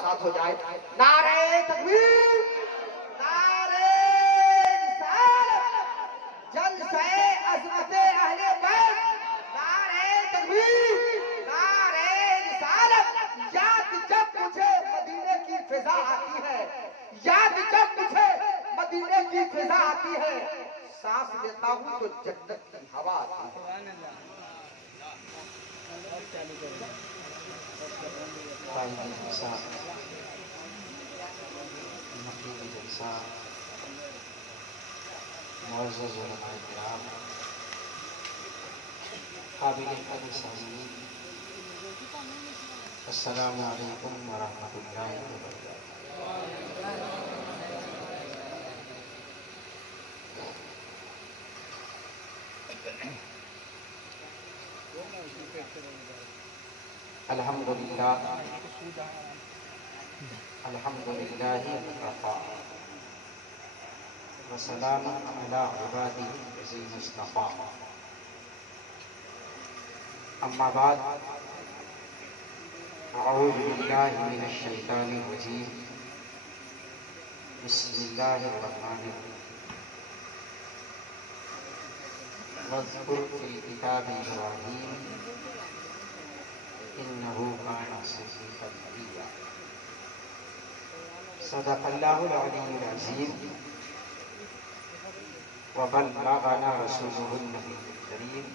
साथ हो जाए। नारे तकबीर, नारे रिसालत, जलसे अज़मते अहले बैत, नारे तकबीर, नारे रिसालत। याद जब मुझे मदीने की फिजा आती है, याद जब मुझे मदीने की फिजा आती है, सांस लेता हूँ तो जन्नत की हवा आती है। अस्सलामु अलैकुम वरहमतुल्लाहि वबरकातुहू। अल्हम्दुलिल्लाह अल्हम्दुलिल्लाहि वकफ़ा व सलामुन अला इबादिहि लज़ीना इस्तफ़ा। अम्मा बाद, अऊज़ु बिल्लाहि मिनश शैतानिर रजीम, बिस्मिल्लाहिर रहमानिर रहीम। वज़्कुर फ़िल किताबि इब्राहीम इन्नहु कान सिद्दीक़न नबिय्या। सदक़ल्लाहुल अलीयुल अज़ीम व बल्लगना रसूलुहुन नबियुल करीम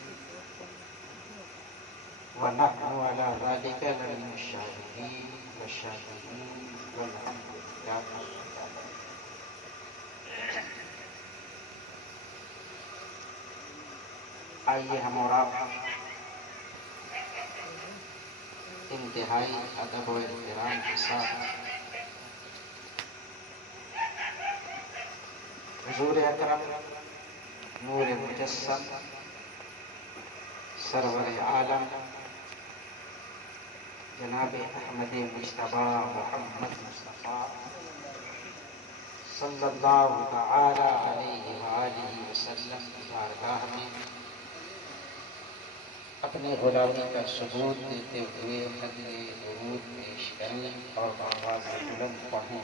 व नहनु अला ज़ालिका लमिनश शाहिदीन व शाकिरीन वल्हम्दुलिल्लाहि रब्बिल आलमीन। आइए हम और आप इंतहाई अदब और एहतराम के साथ हुज़ूर अकरम नूर मुजस्सम सरवर आलम जनाब अहमद मुज्तबा मोहम्मद मुस्तफ़ा सल्लल्लाहु तआला अलैहि व आलिहि वसल्लम की बारगाह में अपने गुलामी का सबूत देते हुए नज़्र दुरूद पेश करें और आवाज़ बुलंद पढ़ें।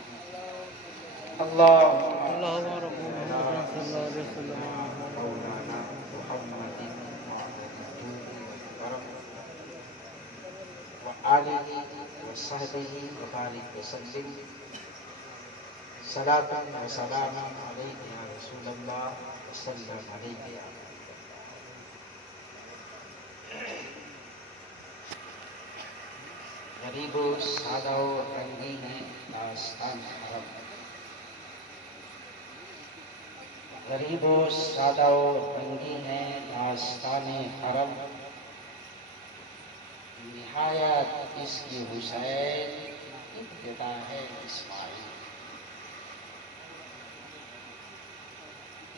अल्लाहुम्मा रब्बना सल्लल्लाहु अलैहि वसल्लम मौलाना मुहम्मदिन व आलिहि व सहबिही व बारिक वसल्लिम सलातन व सलामन अलैका या रसूलल्लाह व सल्लम अलैका या। गरीबो सादा रंगीन दास्तान हरम, गरीबो सादा रंगीन दास्तान हरम, निहायत इसकी हुसैन इब्तिदा है इस्माइल।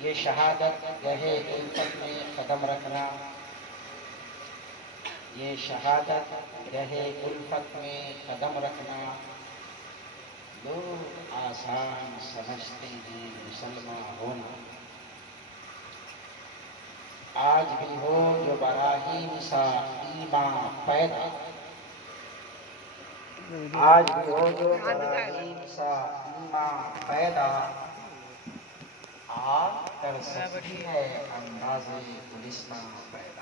ये शहादत गहे उल्फत में कदम रखना, ये शहादत गहे उल्फत में कदम रखना, लोग आसान समझते हैं मुसलमान होना। आज भी हो जो बराहीम सा ईमान पैदा, आज भी हो जो बराहीम सा ईमान पैदा, आप कर सकती है अंदाज़े गुलिस्तां पैदा।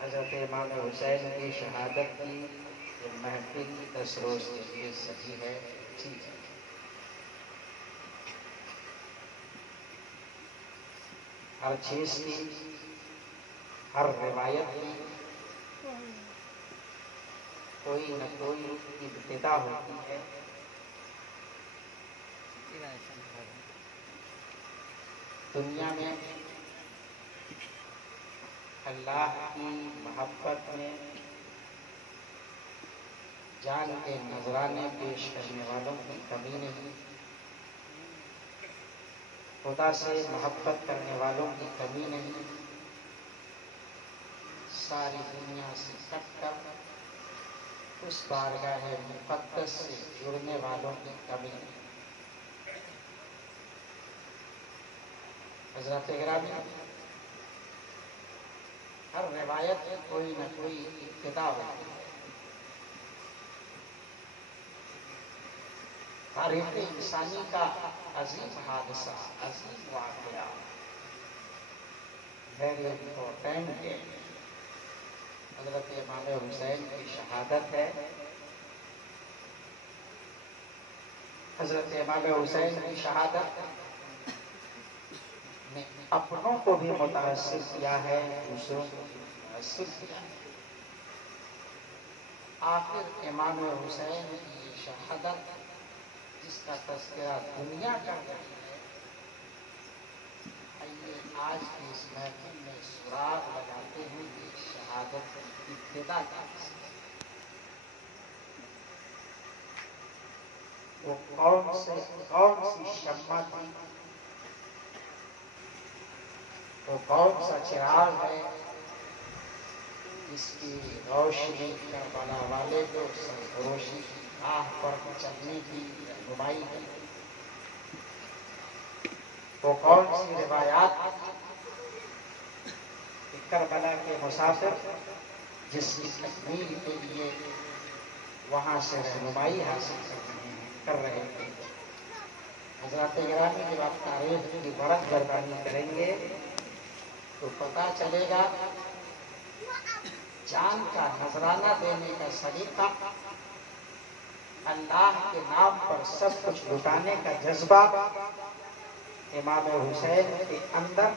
हज़रत इमाम हुसैन की शहादत की ये महफिल 10 रोज़ के लिए सही है, ठीक है। हर चीज़ की, हर रिवायत की कोई न कोई इब्तिदा होती है। दुनिया में अल्लाह की मोहब्बत में जान के नजराने पेश करने वालों की कमी नहीं, खुदा से मोहब्बत करने वालों की कमी नहीं, सारी दुनिया से कटकर उस बारगाह मुक़द्दस से जुड़ने वालों की कमी नहीं। हज़रत गिरामी हर रिवायत में कोई न कोई इब्तिदा होती है। तारीख इंसानी का अजीम हादसा, अजीम वाक़या, वेरी इम्पोर्टेंट है। हज़रत इमाम हुसैन की शहादत है। हज़रत इमाम हुसैन की शहादत ने अपनों को भी मुतासिर किया है, दूसरों को भी मुतासिर किया है। आखिर इमाम हुसैन की शहादत जिसका तज़किरा दुनिया कर रही है, आइए आज की इस महफिल में सुराग लगाते हैं कि शहादत की इब्तिदा कैसे, वो कौन सी शम्मा थी, वो कौन सा चिराग है जिसकी रोशनी करबला वाले को सरफरोशी की राह पर चलने की रहनुमाई है। वो कौन सी रिवायात करबला के मुसाफिर जिसकी तकमील के लिए वहां से रहनुमाई हासिल कर रहे थे। हज़रत गिरामी जब आप तारीख की बरत गर्दानी करेंगे तो पता चलेगा जान का नजराना देने का सलीका, अल्लाह के नाम पर सब कुछ लुटाने का जज्बा इमाम हुसैन के अंदर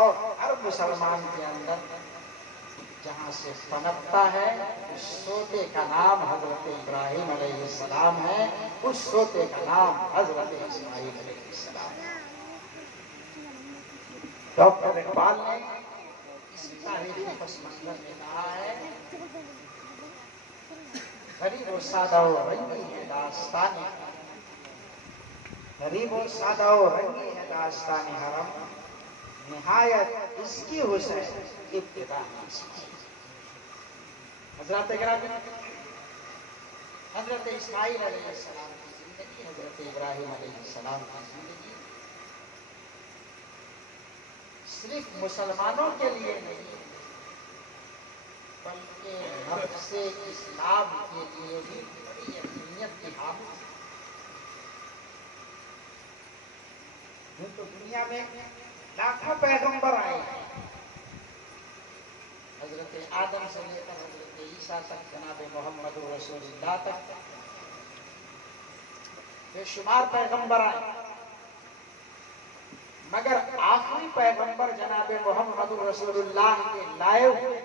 और हर मुसलमान के अंदर जहाँ से पनपता है, उस सोते का नाम हजरत इब्राहिम अलैहिस्सलाम है, उस सोते का नाम हजरत इस्माइल अलैहिस्सलाम है। डॉक्टर इकबाल ने इस तारीखी पस मंजर में कहा है, गरीब और सादा और रंगी है दास्तान, गरीब और सादा और रंगी है दास्तान हरम, निहायत इसकी हुसैन इब्तिदा हज़रत इस्माइल अलैहिस्सलाम की जिंदगी, हज़रत इब्राहिम अलैहिस्सलाम की जिंदगी सिर्फ मुसलमानों के लिए नहीं बल्कि नफ्से इस्लाम के लिए भी बड़ी अहमियत की हामिल है। तो दुनिया में लाखों पैगंबर आए हैं, हजरत आदम से लेकर हजरत ईसा तक, जनाब मोहम्मद रसूलुल्लाह तक बेशुमार पैगंबर आए, मगर आखिरी पैगंबर जनाब मोहम्मद रसूलुल्लाह के लाए हुए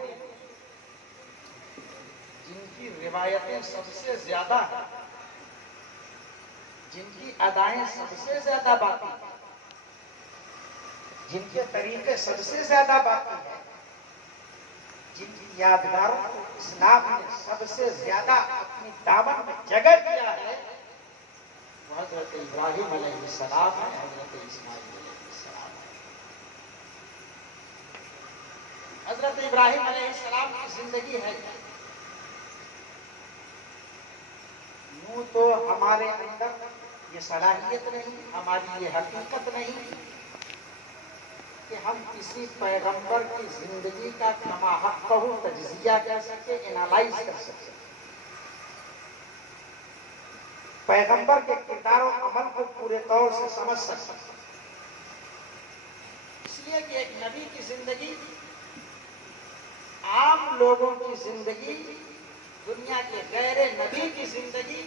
जिनकी रिवायतें सबसे ज्यादा है, जिनकी अदाएं सबसे ज्यादा बाकी है, जिनके तरीके सबसे ज्यादा बाकी है, जिनकी यादगारों को इस्लाम ने सबसे ज्यादा अपनी दामन में जगह दिया है, वो हजरत इब्राहिम अलैहिस्सलाम है, हजरत इस्माइल अलैहिस्सलाम है। हजरत इब्राहिम अलैहिस्सलाम की जिंदगी है यूं तो हमारे अंदर ये सलाहियत नहीं, हमारी ये हकीकत नहीं कि हम किसी पैगंबर की जिंदगी का कमाहक़्क़हू तज्ज़िया कर सके, एनालाइज कर सके, पैगंबर के किरदार और अमल को पूरे तौर से समझ सके। इसलिए कि एक नबी की जिंदगी आम लोगों की जिंदगी, दुनिया के गैर नबी की जिंदगी,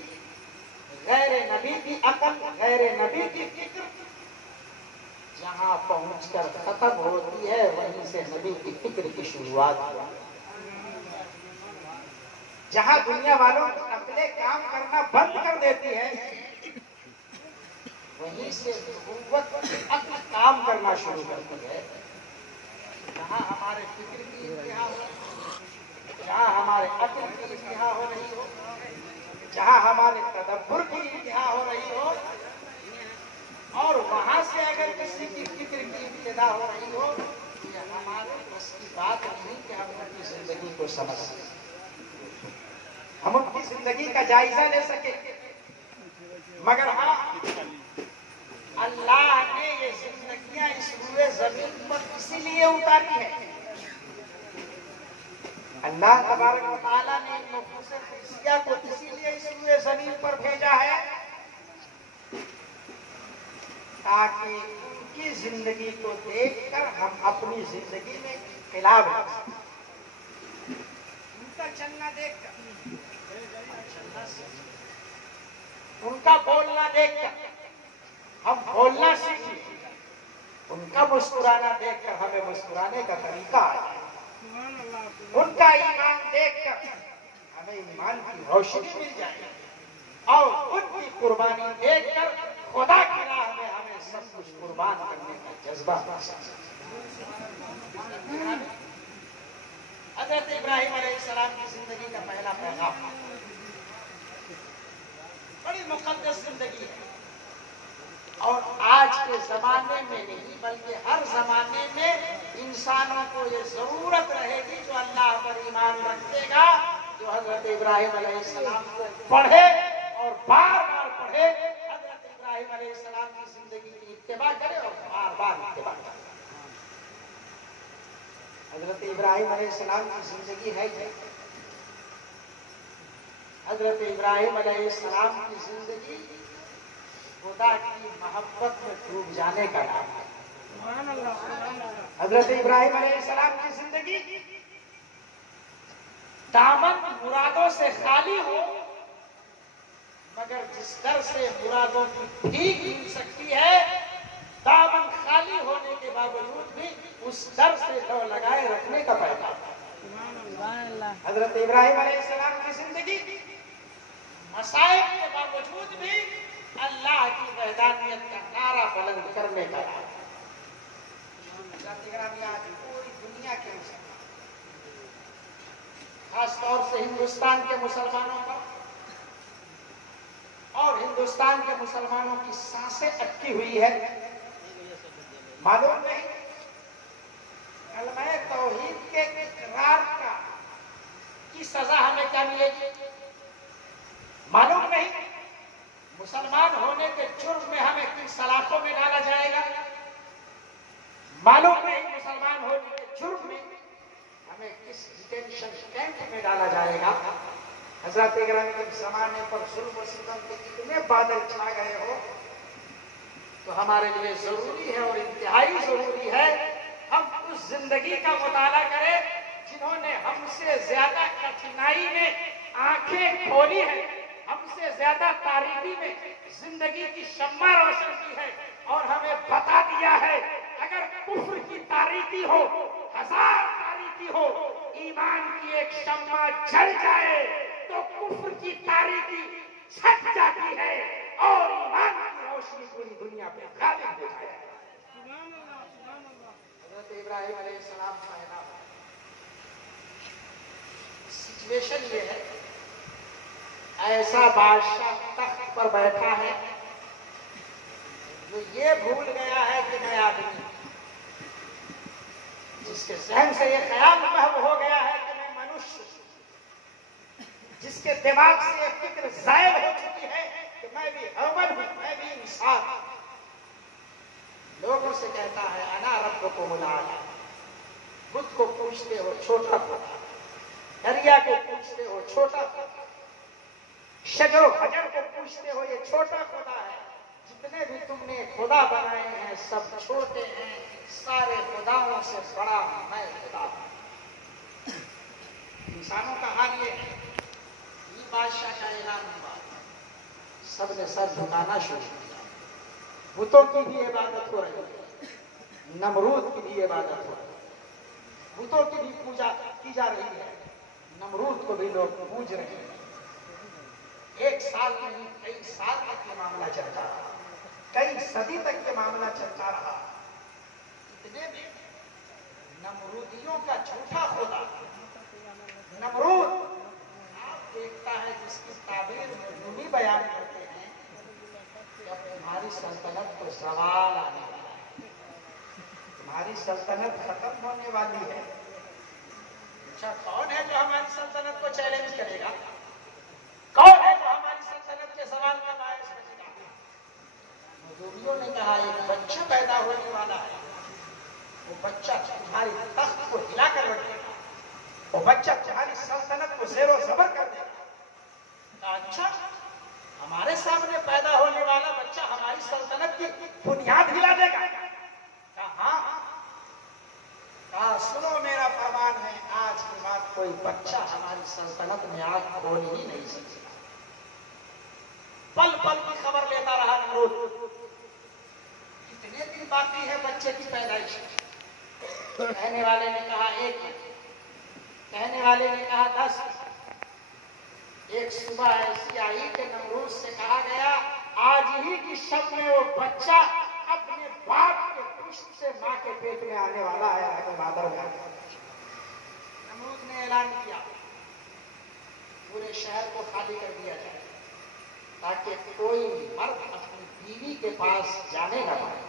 गैर नबी की अकल, गैर नबी की फिक्र जहां पहुंचकर खत्म होती है, वहीं से नबी की फिक्र की शुरुआत हुआ। जहां दुनिया वालों की अकलें काम करना बंद कर देती है, वहीं से नबुव्वत की अक्ल काम करना शुरू करती है। जहां हमारे फिक्र की इंतहा हो, जहां हमारे अक्ल की इंतहा हो रही हो, जहां हमारे तदब्बुर की इंतहा हो रही हो, और वहां से अगर किसी की फिक्र की इब्तिदा हो रही हो, ये हमारे बस की बात नहीं कि हम उनकी जिंदगी को समझ सकें, हम उनकी जिंदगी का जायजा ले सके। मगर हाँ, अल्लाह ने ये जिंदगियां इस पूरे जमीन पर इसीलिए उतारी है अल्लाह तबारक व तआला ने नफूस खुदसिया को इसीलिए इस रूए ज़मीन पर भेजा है ताकि उनकी जिंदगी को देखकर हम अपनी जिंदगी में खिलाफ रख सकें। उनका चलना देखकर, उनका बोलना देखकर हम बोलना सीखें, उनका मुस्कुराना देखकर हमें मुस्कुराने का तरीका आ जाए, उनका ईमान देखकर हमें ईमान की रोशनी मिल जाए और उनकी कुर्बानी देखकर खुदा की राह में हमें सब कुछ कुर्बान करने का जज्बा। हज़रत इब्राहिम अलैहिस्सलाम की जिंदगी का पहला पैगाम बड़ी मुक़द्दस जिंदगी है और आज के जमाने में नहीं बल्कि हर जमाने में इंसानों को ये जरूरत रहेगी जो अल्लाह पर ईमान रखेगा, जो हजरत इब्राहिम अलैहिस्सलाम को पढ़े और बार बार पढ़े, हजरत इब्राहिम अलैहिस्सलाम की जिंदगी की इत्तिबा करे और बार बार इत्तिबा करे। हजरत इब्राहिम अलैहिस्सलाम की जिंदगी है क्या? हजरत इब्राहिम अलैहिस्सलाम की जिंदगी खुदा की मोहब्बत में डूब जाने का नाम है। हजरत इब्राहिम अलैहिस्सलाम की जिंदगी दामन मुरादों से खाली हो, मगर जिस दर से मुरादों की भीख मिल सकती है, दामन खाली होने के बावजूद भी उस दर से दो लगाए रखने का पैगाम। हजरत इब्राहिम अलैहिस्सलाम की जिंदगी मसाइब के बावजूद भी अल्लाह की वहदानियत का नारा बुलंद करने का नाम। आज पूरी दुनिया के मुसलमान, खासतौर से हिंदुस्तान के मुसलमानों का और हिंदुस्तान के मुसलमानों की सांसें अटकी हुई है। मालूम नहीं कलमा तौहीद के इकरार का की सजा हमें क्या मिलेगी, मालूम नहीं मुसलमान होने के जुर्म में हमें किन सलाखों में डाला जाएगा, मालूम नहीं मुसलमान होने के जुर्म में हमें किस डिटेंशन कैंप में डाला जाएगा। हजरत इब्राहिम के जमाने पर जुल्म और सितम के इतने बादल छा गए हो तो हमारे लिए जरूरी है और इंतहाई जरूरी है हम उस जिंदगी का मुताला करें जिन्होंने हमसे ज्यादा कठिनाई में आंखें खोली है, हमसे ज्यादा तारीकी में जिंदगी की शम्मा रोशन की है और हमें बता दिया है अगर कुफ्र की तारीकी हो, हजार तारीकी हो, ईमान की एक शम्मा जल जाए तो कुफ्र की तारीकी छट जाती है और ईमान की रोशनी पूरी दुनिया पे गालिब हो जाए। हज़रत इब्राहिम अलैहिस्सलाम का सिचुएशन ये है, ऐसा बादशाह तख्त पर बैठा है जो ये भूल गया है कि मैं आदमी, जिसके जहन से ये ख्याल महव हो गया है कि मैं मनुष्य, जिसके दिमाग से ये फिक्र जायल हो चुकी है कि मैं भी अव्वल हूं, मैं भी इंसान। लोगों से कहता है अना रब्बुकुमुल आला, बुद्ध को पूछते हो छोटा खुदा, दरिया को पूछते हो छोटा खुदा, शजर हजर को पूछते हो ये छोटा खुदा है, जितने भी तुमने खुदा बनाए हैं सब छोटे हैं, सारे खुदाओं से बड़ा मैं खुदा हूं। इंसानों का हाल ये है, ये बादशाह का ऐलान हुआ, सबने सर झुकाना शुरू किया, बुतों की भी इबादत हो रही है, नमरूद की भी इबादत हो रही है, बुतों की भी पूजा की जा रही है, नमरूद को भी लोग पूज रहे हैं। एक साल नहीं कई साल तक ये मामला चलता रहा, कई सदी तक ये मामला चलता रहा। इतने में नमरूदियों का झूठा खुदा नमरूद आप देखता है जिसकी ताबीर में रूमी बयान करते हैं कि अब तुम्हारी सल्तनत को सवाल आने वाला है, तुम्हारी सल्तनत खत्म होने वाली है। अच्छा कौन है जो हमारी सल्तनत को चैलेंज करेगा, कौन है जो हमारी सल्तनत के सवाल का बायस बनेगा? मजदूरियों ने कहा एक बच्चा पैदा होने वाला है, वो बच्चा तुम्हारी तख्त को हिलाकर रखेगा, वो बच्चा तुम्हारी कोई बच्चा हमारी सल्तनत में आग खोल ही नहीं सकता। पल पल की खबर लेता रहा नमरूद। कितने दिन बाकी है बच्चे की पैदाइश? कहने वाले ने कहा 1, कहने वाले ने कहा 10। एक सुबह ऐसी आई कि नमरूद से कहा गया आज ही की शब में वो बच्चा अपने बाप के पुष्ट से मां के पेट में आने वाला है, अपने मादर में। नमरूद ने ऐलान किया पूरे शहर को खाली कर दिया जाए ताकि कोई मर्द अपनी बीवी के पास जाने न पाए,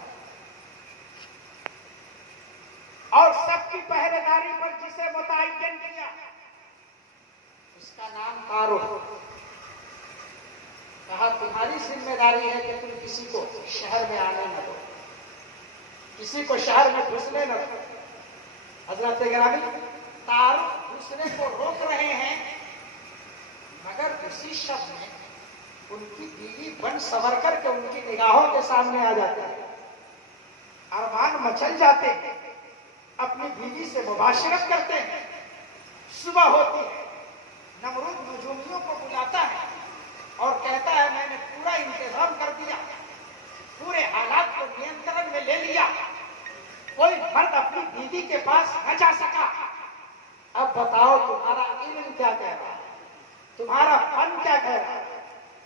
और सबकी पहरेदारी पर जिसे मुतय्यन किया उसका नाम तारुफ। कहा तुम्हारी जिम्मेदारी है कि तुम किसी को शहर में आने न दो, किसी को शहर में घुसने न दो। हजरत गिरामी तारुफ घुसने को रोक रहे हैं, मगर उसी शब्द में उनकी बीवी बन संवर करके उनकी निगाहों के सामने आ जाते हैं। अरमान मचल जाते हैं, अपनी बीवी से मुबाशरत करते हैं। सुबह होती है, नमरूद नजूमियों को बुलाता है और कहता है मैंने पूरा इंतजाम कर दिया, पूरे हालात को नियंत्रण में ले लिया, कोई मर्द अपनी बीवी के पास न जा सका। अब बताओ तुम्हारा इल्म क्या कह रहा है, तुम्हारा फन क्या कह रहा है,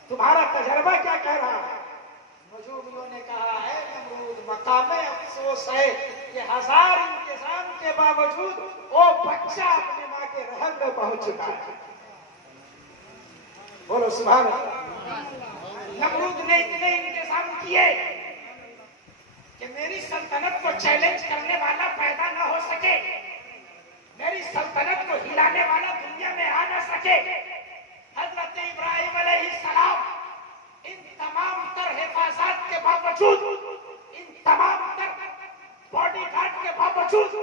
तुम्हारा तजर्बा क्या कह रहा है? नजूमियों ने कहा है नमरूद मकामे अफसोस है कि 1000 इंतजाम के बावजूद वो बच्चा अपने मां के रहम में पहुंच चुका है। बोलो सुभान अल्लाह। नमरूद ने इतने इंतजाम किए कि मेरी सल्तनत को चैलेंज करने वाला पैदा न हो सके, मेरी सल्तनत को हिलाने वाला दुनिया में आ न सके। हजरत इब्राहिम अलैहिस्सलाम इन तमाम तर हिफाजत के बावजूद, इन तमाम तर बॉडीगार्ड के बावजूद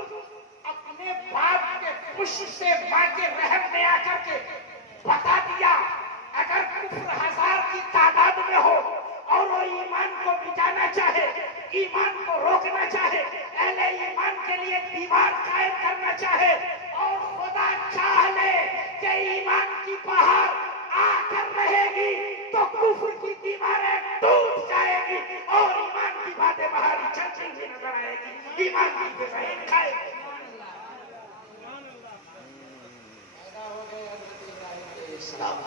अपने बाप के पुष्ट से मां के रहम में आकर के बता दिया अगर कुफ्र 1000 की तादाद में हो और वो ईमान को मिटाना चाहे, ईमान को रोकना चाहे, अहले ईमान के लिए दीवार कायम करना चाहे और खुदा चाह ले कि ईमान की पहाड़ आकर रहेगी तो कुफ्र की दीवारें टूट जाएगी और ईमान की बातें बाहर चलती हुई नजर आएगी, ईमान की फिजाएं खाएगी। पैदा हो गए हज़रत इब्राहीम अलैहिस्सलाम।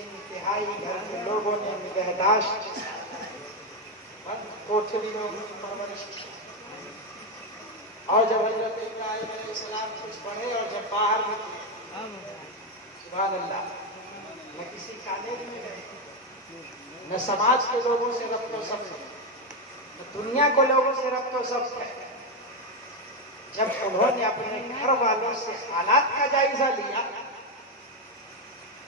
इंतहाई घर के लोगों ने निगहदाश्त बंद कोठरियों में परवरिश की, और जब हज़रत इब्राहीम अलैहिस्सलाम कुछ बढ़े और जब बाहर निकले, सुभान अल्लाह, न किसी कॉलेज में गए, न समाज के लोगों से रब्तो सब्र, न दुनिया को लोगों से रब्तो सब्र। जब उन्होंने अपने घर वालों से हालात का जायजा लिया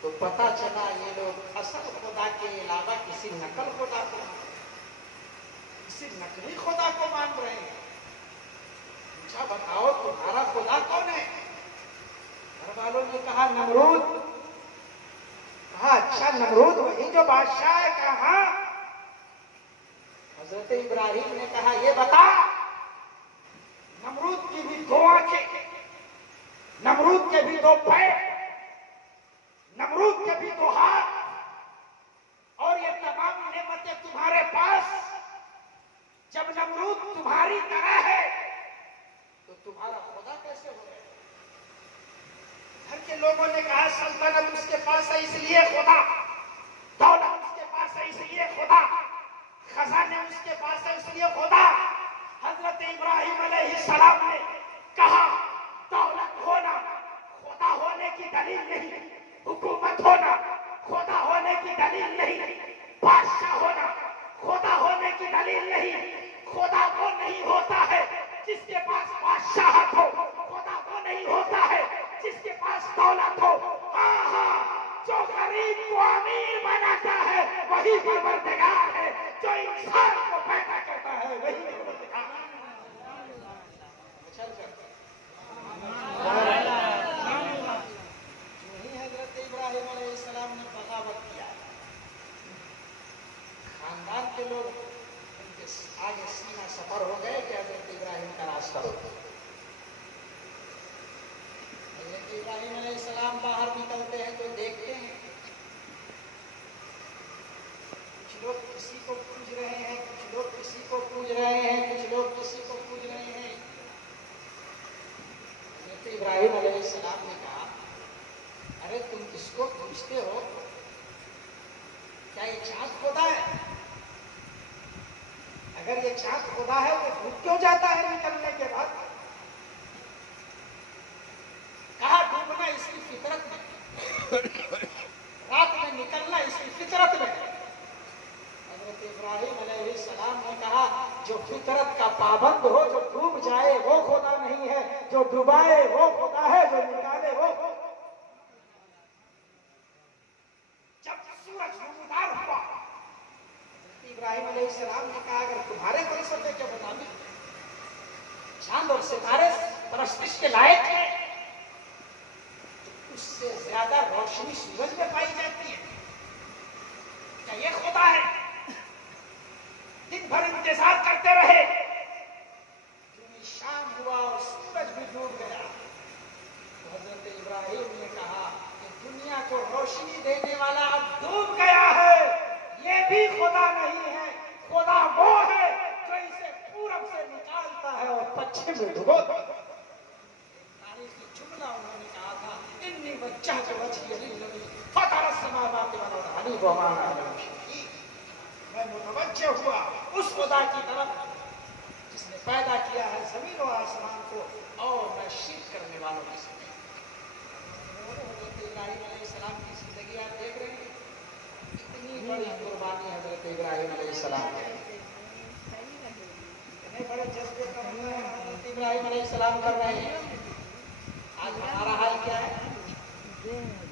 तो पता चला ये लोग असल खुदा के अलावा किसी नकल खुदा को, किसी नकली खुदा को मान रहे हैं। पूछा बताओ तुम्हारा खुदा कौन है? घर वालों ने कहा नमरूद। कहा अच्छा नमरूद वही जो बादशाह है? कहा। हजरत इब्राहिम ने कहा ये बता, नमरूद की भी 2 आंखें, नमरूद के भी 2 पैर, नमरूद के भी 2 हाथ, और ये तमाम नेमतें तुम्हारे पास। जब नमरूद तुम्हारी तरह है तो तुम्हारा खुदा कैसे हो गया? घर के लोगों ने कहा सल्तनत उसके पास है इसलिए खुदा, दौलत उसके पास है इसलिए खुदा, खजाने उसके पास है इसलिए खुदा। हजरत इब्राहिम अलैहिस्सलाम ने कहा दौलत होना खुदा होने की दलील नहीं, हुकूमत होना खुदा होने की दलील नहीं, बादशाह होना खुदा होने की दलील नहीं। खुदा वो नहीं होता है जिसके पास बादशाहत हो, खुदा वो नहीं होता है जिसके पास दौलत हो। जो गरीब को अमीर बनाता है वही परवरदिगार है, जो इंसान को पैदा करता है वही परवरदिगार है। हजरत इब्राहिम अलैहिस्सलाम ने बगावत किया, खानदान के लोग उनके आगे सीना सफर हो गए कि हजरत इब्राहिम का रास्ता हो। इब्राहिम अलैहिस्सलाम ने कहा, अरे तुम किसको पूछते हो? क्या ये चाँद खुदा है? अगर ये चाँद खुदा है तो डूब क्यों जाता है निकलने के बाद? कहा डूबना इसकी फितरत में, रात में निकलना इसकी फितरत में। हज़रत इब्राहिम अलैहिस्सलाम ने कहा, जो फितरत का पाबंद हो, जो डूब जाए वो खुदा नहीं है, जो डुबाए वो खुदा है, जो निकाले वो। जब सूरज नमूदार हुआ, इब्राहिम अलैहिस्सलाम ने कहा, अगर तुम्हारे फलसफे के मुताबिक चांद और सितारे परस्तिश के लायक है, तो उससे ज्यादा रोशनी सूरज में पाई जाती है। क्या ये खुदा है? दिन भर इंतजार करते रहे, शाम हुआ और सूरज भी डूब गया। तो हजरत इब्राहिम ने कहा कि दुनिया को रोशनी देने वाला अब डूब गया है, ये भी खुदा नहीं है, खुदा वो है जो इसे पूरब से निकालता है और पश्चिम में डुबोता है। तारीखी जुमला उन्होंने कहा था, इन्नी वज्जहतु वजहिय लिल्लज़ी फ़तरस समावाति वल अर्ज़ हनीफ़ वमा अना मिनल मुशरिकीन। मैं मुतवज्जह हुआ उस खुदा की तरफ जिसने पैदा किया है जमीन और आसमान को, और मैं शिर्क करने वालों में से नहीं। हज़रत इब्राहिम अलैहिस्सलाम की जिंदगी आप देख रहे हैं, इतनी बड़ी कुर्बानी हज़रत इब्राहिम अलैहिस्सलाम ने, इतने बड़े जज्बे का हज़रत इब्राहिम अलैहिस्सलाम कर रहे हैं। आज हमारा हाल क्या है?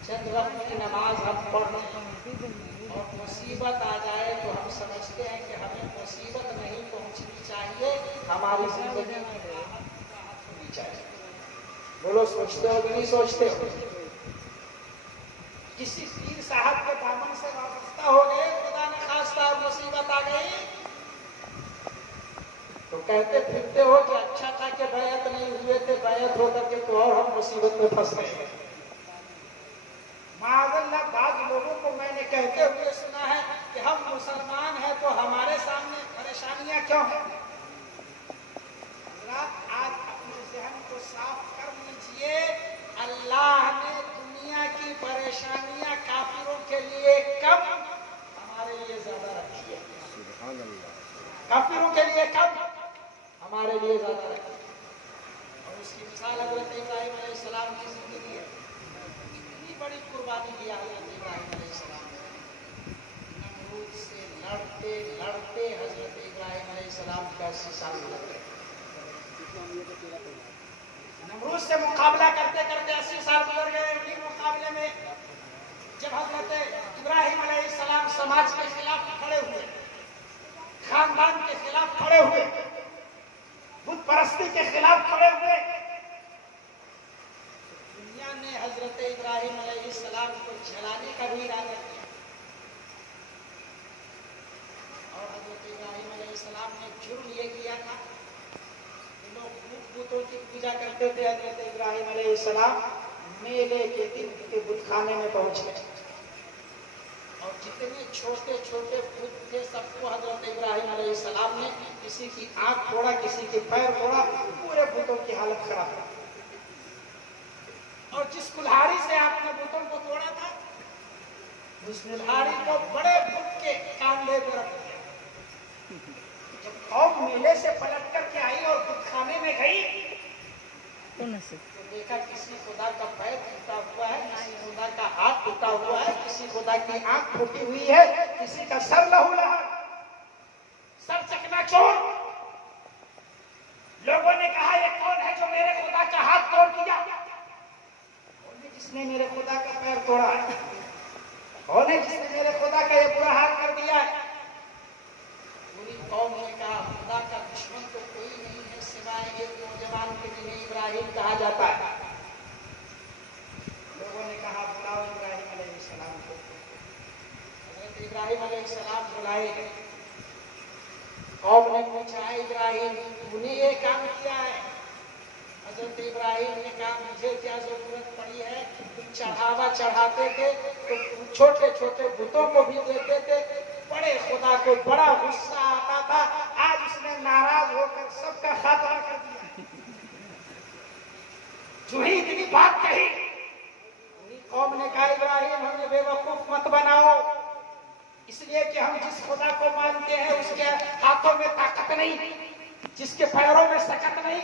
चंद वक्त की नमाज हम पढ़ रहे हैं और मुसीबत आ जाए तो हम समझते हैं कि हमें मुसीबत नहीं पहुंचनी चाहिए, हमारी जिंदगी में राहत होनी चाहिए। बोलो, सोचते हो कि नहीं सोचते हो? किसी पीर साहब के दामन से वाबस्ता हो गए, खुदा ने खास्ता और मुसीबत आ गई, तो कहते फिरते हो कि अच्छा था कि बैत नहीं हुए थे, बैत होकर के तो और हम मुसीबत में फंस गए। माज़अल्लाह बाज़ लोगों को मैंने कहते हुए सुना है कि हम मुसलमान हैं तो हमारे सामने परेशानियां क्यों हैं? आज अपने ज़हन को साफ कर लीजिए, अल्लाह ने दुनिया की परेशानियां काफिरों के लिए कम, हमारे लिए ज्यादा रखी है। सुभान अल्लाह। काफिरों के लिए कम, हमारे लिए ज्यादा रखी है। और उसकी मिसाल हज़रत इब्राहिम अलैहिस्सलाम की जिंदगी है। बड़ी कुर्बानी दिया हज़रत इब्राहिम अलैहिस्सलाम ने। नमरूद से लड़ते लड़ते हज़रत इब्राहिम अलैहिस्सलाम का 80 साल लग गए। नमरूद से मुकाबला करते करते 80 साल गुजर गए। उन्हीं मुकाबले में जब हज़रत इब्राहिम अलैहिस्सलाम समाज के खिलाफ खड़े हुए, खानदान के खिलाफ खड़े हुए, बुत परस्ती के खिलाफ खड़े हुए, ने हजरत इब्राहिम अलैहिस्सलाम को जलाने का भी इरादा किया। और हजरत इब्राहिम अलैहिस्सलाम ने जुर्म ये किया था कि लोग बुतों की पूजा करते थे। हजरत इब्राहिम अलैहिस्सलाम मेले के दिन के बुतखाने में पहुंचे और जितने छोटे छोटे बुत थे सबको हजरत इब्राहिम अलैहिस्सलाम ने किसी की आंख तोड़ा, किसी के पैर तोड़ा, पूरे बुतों की हालत खराब है। और जिस कुल्हाड़ी से आपने बुतों को तोड़ा था, उस कुल्हाड़ी को बड़े बुत के कांधे पर रख दिया। जब कौम मेले से पलट करके आई और बुतखाने में गई तो देखा किसी खुदा का पैर टूटा हुआ है, किसी खुदा का हाथ टूटा हुआ है, किसी खुदा की आंख फूटी हुई है, किसी का सर लहूलुहान, सर चकनाचूर। लोगों ने कहा, ये कौन है जो मेरे खुदा का हाथ तोड़ दिया? जिसने मेरे खुदा का पैर तोड़ा है? कौन है जिसने मेरे खुदा का ये बुरा हाल कर दिया है? पूरी कौम ने कहा, खुदा का दुश्मन तो कोई नहीं है सिवाय एक नौजवान के जिन्हें इब्राहिम कहा जाता है। लोगों ने कहा, बुलाओ इब्राहिम अलैहिस्सलाम को। हज़रत इब्राहिम अलैहिस्सलाम बुलाए गए। कौम ने पूछा, इब्राहिम तूने ये काम किया है? हज़रत इब्राहिम ने कहा, मुझे क्या जरूरत पड़ी है? तुम चढ़ावा चढ़ाते थे तो छोटे छोटे बुतों को भी देते थे, बड़े खुदा को बड़ा गुस्सा आता था, आज उसने नाराज होकर सबका खात्मा कर दिया। जो ही बात कही। कौम ने कहा इब्राहिम हमें बेवकूफ मत बनाओ, इसलिए कि हम जिस खुदा को मानते हैं उसके हाथों में ताकत नहीं, जिसके पैरों में सकत नहीं,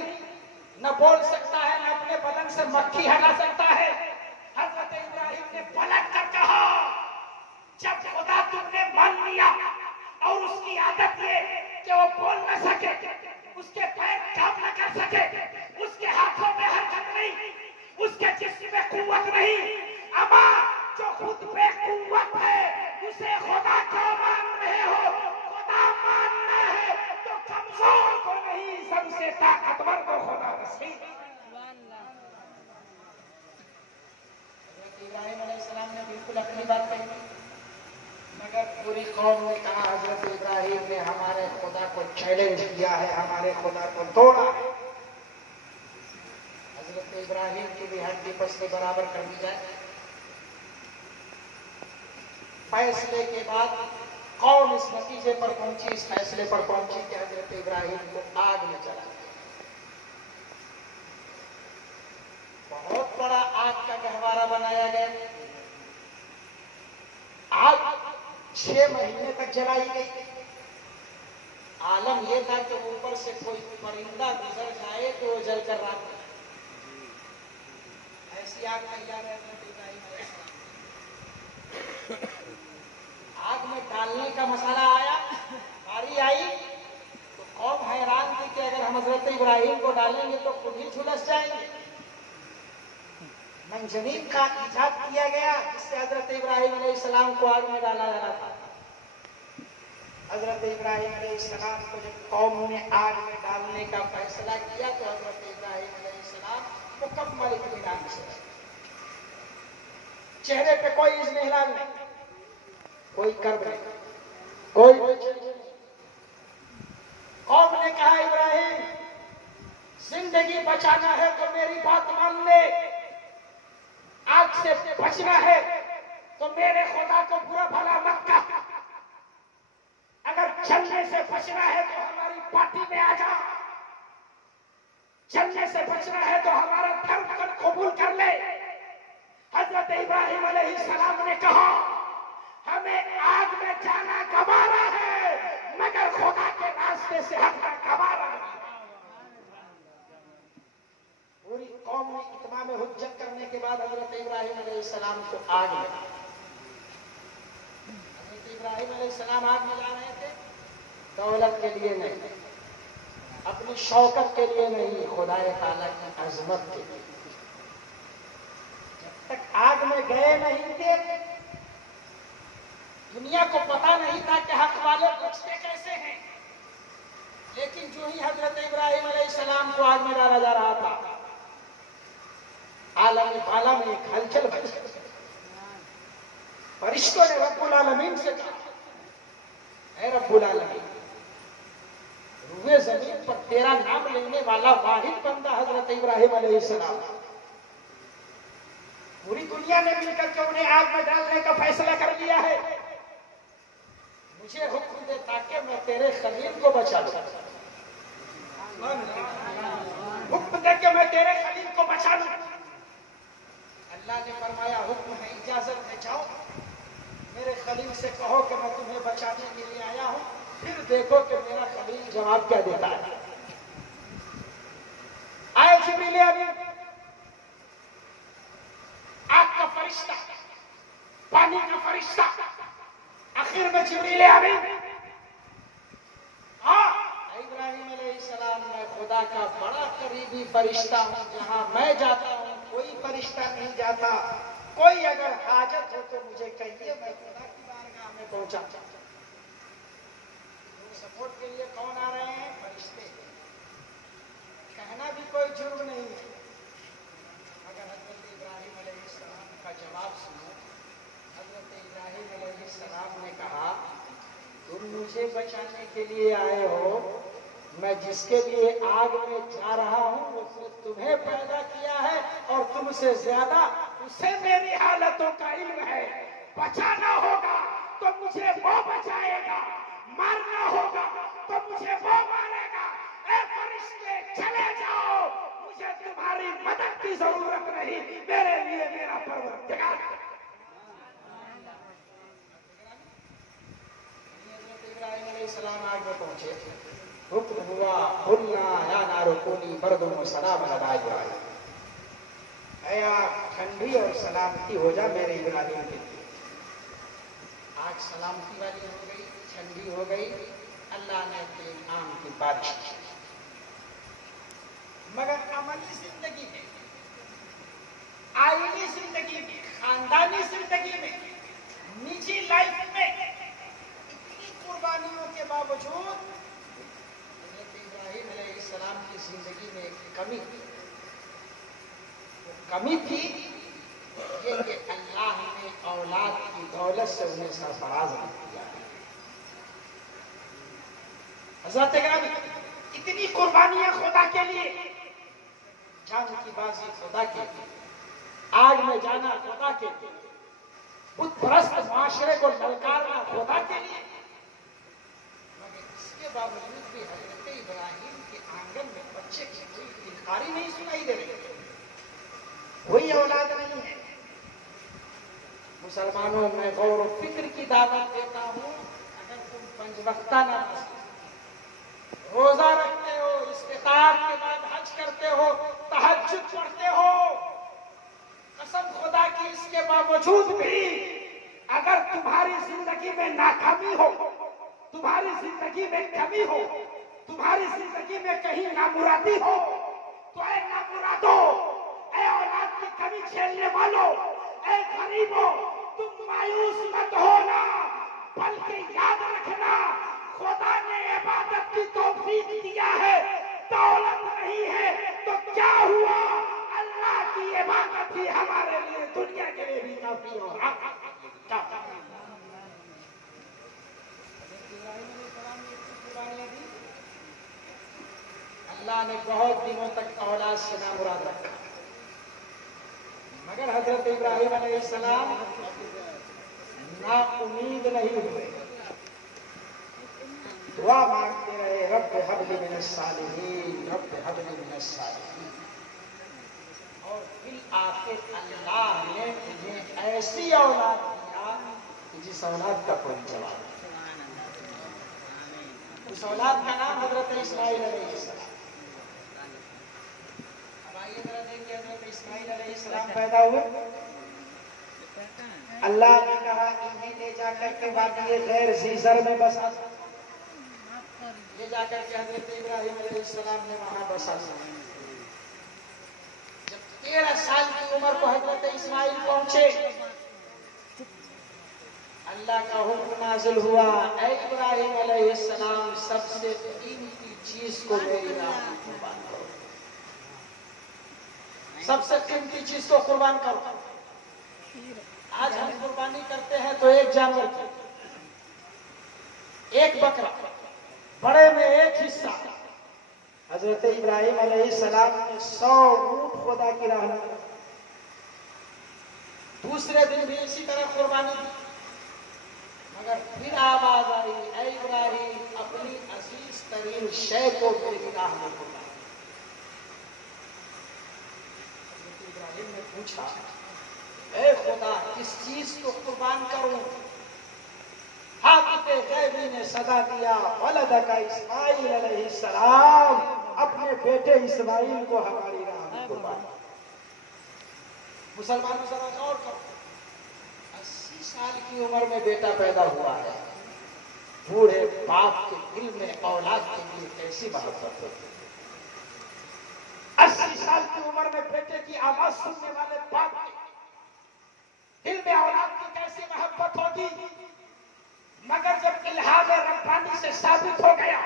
न बोल सकता है, न अपने बदन से मक्खी हटा सकता है। हजरत इब्राहिम ने पलट कर कहा, जब खुदा तुमने मान लिया और उसकी आदत ये कि वो बोल न सके, उसके पैर काम न कर सके, उसके हाथों में हरकत नहीं, उसके जिस्म में कुव्वत नहीं, अमा जो खुद पे कुव्वत है उसे खुदा क्यों मान रहे हो? खुदा मानना है तो कमजोर को नहीं, सबसे ताकतवर को खुदा नसीब। इब्राहिम अलैहिस्सलाम ने बिल्कुल अपनी बात कही, मगर पूरी कौम ने कहा हजरत इब्राहिम ने हमारे खुदा को चैलेंज किया है, हमारे खुदा को तोड़ा है। हजरत इब्राहिम की भी हड्डी पसली बराबर कर दी जाए। फैसले के बाद कौम इस नतीजे पर पहुंची, इस फैसले पर पहुंची कि हजरत इब्राहिम को आग में जला दिया। बहुत बड़ा आग का गहवारा बनाया गया। आग 6 महीने तक जलाई गई। आलम यह था कि ऊपर से कोई परिंदा गुजर जाए तो वो जलकर राख हो जाए। ऐसी आग तैयार है। आग में डालने का मसाला आया, बारी आई तो कौम हैरान थी कि अगर हम हजरत इब्राहिम को डालेंगे तो खुद ही झुलस जाएंगे। मंजनीक का इजाद किया गया जिससे हजरत इब्राहिम अलैहिस्सलाम को आग में डाला जाना था। हजरत इब्राहिम अलैहिस्सलाम को जब कौम ने आग में डालने का फैसला किया तो हजरत इब्राहिम अलैहिस्सलाम मुकम्मल इत्मीनान से, चेहरे पे कोई इज़्मिलाल नहीं, कोई कर्ब नहीं, कोई बेचैनी नहीं। कौम ने कहा इब्राहिम जिंदगी बचाना है तो मेरी बात मान ले, आग से बचना है तो मेरे खुदा को बुरा भला मत कह, अगर जलने से बचना है तो हमारी पार्टी में आ जा, जलने से बचना है तो हमारा धर्म कबूल कर ले। हजरत इब्राहिम अलैहिस्सलाम ने कहा हमें आग में जाना गवारा है मगर खुदा के रास्ते से हटना गवारा नहीं। पूरी कौम ने इत्माम हुज्जत करने के बाद हजरत इब्राहिम अलैहिस्सलाम को आग में, हजरत इब्राहिम अलैहिस्सलाम आग में जा रहे थे दौलत के लिए नहीं, अपनी शौकत के लिए नहीं, खुदा ताला की अजमत के लिए। जब तक आग में गए नहीं थे दुनिया को पता नहीं था कि हक वाले बचते कैसे हैं, लेकिन जो ही हजरत इब्राहिम अलैहिस्सलाम को आग में डाला जा रहा था आलम बाला में एक हलचल मच गई। फरिश्तों ने रब्बुल आलमीन से कहा, ऐ रब्बुल आलमीन, रूए जमीन पर तेरा नाम लेने वाला वाहिद बंदा हजरत इब्राहिम अलैहिस्सलाम, पूरी दुनिया ने मिलकर के उन्हें आग में डालने का फैसला कर लिया है, मुझे हुक्म दे ताकि मैं तेरे खलील को बचा लूं, हुक्म दे कि मैं तेरे खलील को बचा लूं। अल्लाह ने फरमाया हुक्म है, इजाजत है, जाओ मेरे खलील से कहो कि मैं तुम्हें बचाने के लिए आया हूं, फिर देखो कि मेरा खलील जवाब क्या देता है। आए जिब्रील अमीन, आग का फरिश्ता, पानी का फरिश्ता, आखिर में जिब्रील अमीन। हाँ इब्राहिम अलैहिस्सलाम, मैं खुदा का बड़ा करीबी फरिश्ता हूं, जहां मैं जाता हूं कोई फरिश्ता नहीं जाता, कोई अगर हाजत हो तो मुझे कहिए, मैं खुदा की बारगाह में पहुंचा। सपोर्ट के लिए कौन आ रहे हैं? फरिश्ते। कहना भी कोई जुर्म नहीं है, मगर हजरत इब्राहिम अलैहिस्सलाम का जवाब सुनो। हजरत इब्राहिम अलैहिस्सलाम ने कहा तुम मुझे बचाने के लिए आए हो, मैं जिसके लिए आग में जा रहा हूं उसने तुम्हें पैदा किया है और तुमसे ज्यादा उसे मेरी हालतों का इल्म है। बचाना होगा तो मुझे वो बचाएगा, मारना होगा तो मुझे वो मारेगा। ए फरिश्ते चले जाओ, मुझे तुम्हारी मदद की जरूरत नहीं, मेरे लिए मेरा परवरदिगार। इब्राहिम अलैहिस्सलाम आग में पहुंचे, हुक्म हुआ कुल्ना या नारो कूनी बरदुन व सलामन अला इब्राहिम, ऐ आग ठंडी और सलामती हो जा मेरे इब्राहिम के लिए। आग सलामती वाली हो गई, ठंडी हो गई, अल्लाह ने अपने आम की बारिश की। मगर अमली जिंदगी में, आईनी जिंदगी में, खानदानी जिंदगी में, निजी लाइफ में इतनी कुर्बानियों के बावजूद इब्राहिम अलैहिस्सलाम की जिंदगी में एक कमी थी। वो कमी थी ये कि अल्लाह ने औलाद की दौलत से उन्हें सरफराज नहीं किया। हज़रत गिरामी, इतनी कुर्बानियां खुदा के लिए, जान की बाजी खुदा के लिए, आग में जाना खुदा के लिए, बुत परस्त माशरे को ललकारना खुदा के लिए, मगर इसके बावजूद भी हजरत इब्राहिम के आंगन में बच्चे की कोई किलकारी नहीं सुनाई दे रही, कोई औलाद नहीं है। मुसलमानों में गौर और फिक्र की दावत देता हूं, अगर तुम पंचवक्ता नमाज, रोजा रखते हो, इस्तिताब के बाद हज करते हो, तहज्जुद पढ़ते हो, कसम खुदा की इसके बावजूद भी अगर तुम्हारी जिंदगी में नाकामी हो, तुम्हारी जिंदगी में कमी हो, तुम्हारी जिंदगी में कहीं नामुरादी हो, तो ऐ नामुरादो, ऐ औलाद की कमी झेलने वालों, ऐ गरीबों, तुम मायूस मत होना, बल्कि याद रखना खुदा ने इबादत की तौफीक दिया है, दौलत नहीं है तो क्या हुआ, अल्लाह की इबादत ही हमारे लिए दुनिया के लिए भी काफी हो। अल्लाह ने बहुत दिनों तक औलाद से नामुराद रखा, मगर हजरत इब्राहिम अलैहिस्सलाम ना उम्मीद नहीं हुए, दुआ मांगते रहे, रब्ब हबली मिनस सालिहीन, रब्ब हबली मिनस सालिहीन। और फिर आखिर अल्लाह ने उन्हें ऐसी औलाद दिया कि जिस औलाद का कोई जवाब नहीं। उस औलाद का नाम हजरत इस्माइल अलैहिस्सलाम। अब आइए जरा देखिए, हजरत इस्माइल अलैहिस्सलाम पैदा हुए, अल्लाह ने कहा इन्हें ले जाकर के वादिये गैर ज़ीज़र में बसा, ले जाकर के हजरत इब्राहिम अलैहिस्सलाम ने वहां बसा। जब 13 साल की उम्र को हजरत इस्माइल पहुंचे, अल्लाह का हुक्म नाजिल हुआ, ऐ इब्राहिम अलैहिस्सलाम सबसे कीमती चीज को मेरी राह में कुर्बान करो, सबसे कीमती चीज को कुर्बान करो। आज हम कुर्बानी करते हैं तो एक जानवर की, एक बकरा, बड़े में एक हिस्सा। हजरत इब्राहिम अलैहिस्सलाम ने 100 ऊंट खुदा की राह में, दूसरे दिन भी इसी तरह कुर्बानी दी, मगर फिर आवाज आई, ऐ इब्राहिम अपनी अजीज तरीन शय को मेरी राह में कुर्बान। इब्राहिम ने पूछा, ऐ खुदा किस चीज को कुर्बान करूं? हाकिफ़े गैबी ने सदा दिया, वलदका इस्माइल अलैहिस्सलाम, अपने बेटे इस्माइल को हमारी राह में कुर्बान। मुसलमानों जरा गौर करो, 80 साल की उम्र में बेटा पैदा हुआ है, बूढ़े बाप के दिल में औलाद के लिए कैसी मोहब्बत होती है। 80 साल की उम्र में बेटे की आवाज सुनने वाले बाप के दिल में औलाद की कैसी मोहब्बत होगी। मगर जब इल्हाम रब्बानी से साबित हो गया,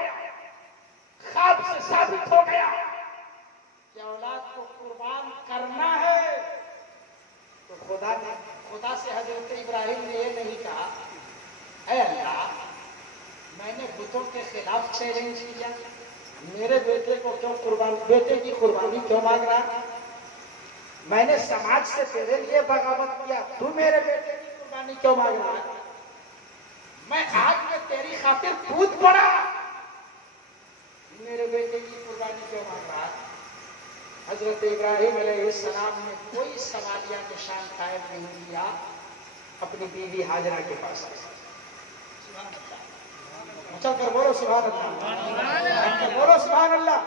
ख्वाब से साबित हो गया कि औलाद को कुर्बान करना है, तो खुदा से हजरत इब्राहिम ने ये नहीं कहा, ऐ अल्लाह मैंने बुतों के खिलाफ चैलेंज किया, मेरे बेटे को क्यों कुर्बान, बेटे की कुर्बानी क्यों मांग रहा? मैंने समाज से तेरे लिए बगावत किया, तू मेरे बेटे की कुर्बानी क्यों मांग रहा है? मैं आग में तेरी खातिर कूद पड़ा, मेरे बेटे की कुर्बानी क्यों मांग रहा है? हजरत इब्राहिम अलैहिस्सलाम ने कोई सवालिया निशान कायम नहीं किया, अपनी बीवी हाजरा के पास आए। चल कर बोलो सुभान अल्लाह, बोलो सुभान अल्लाह।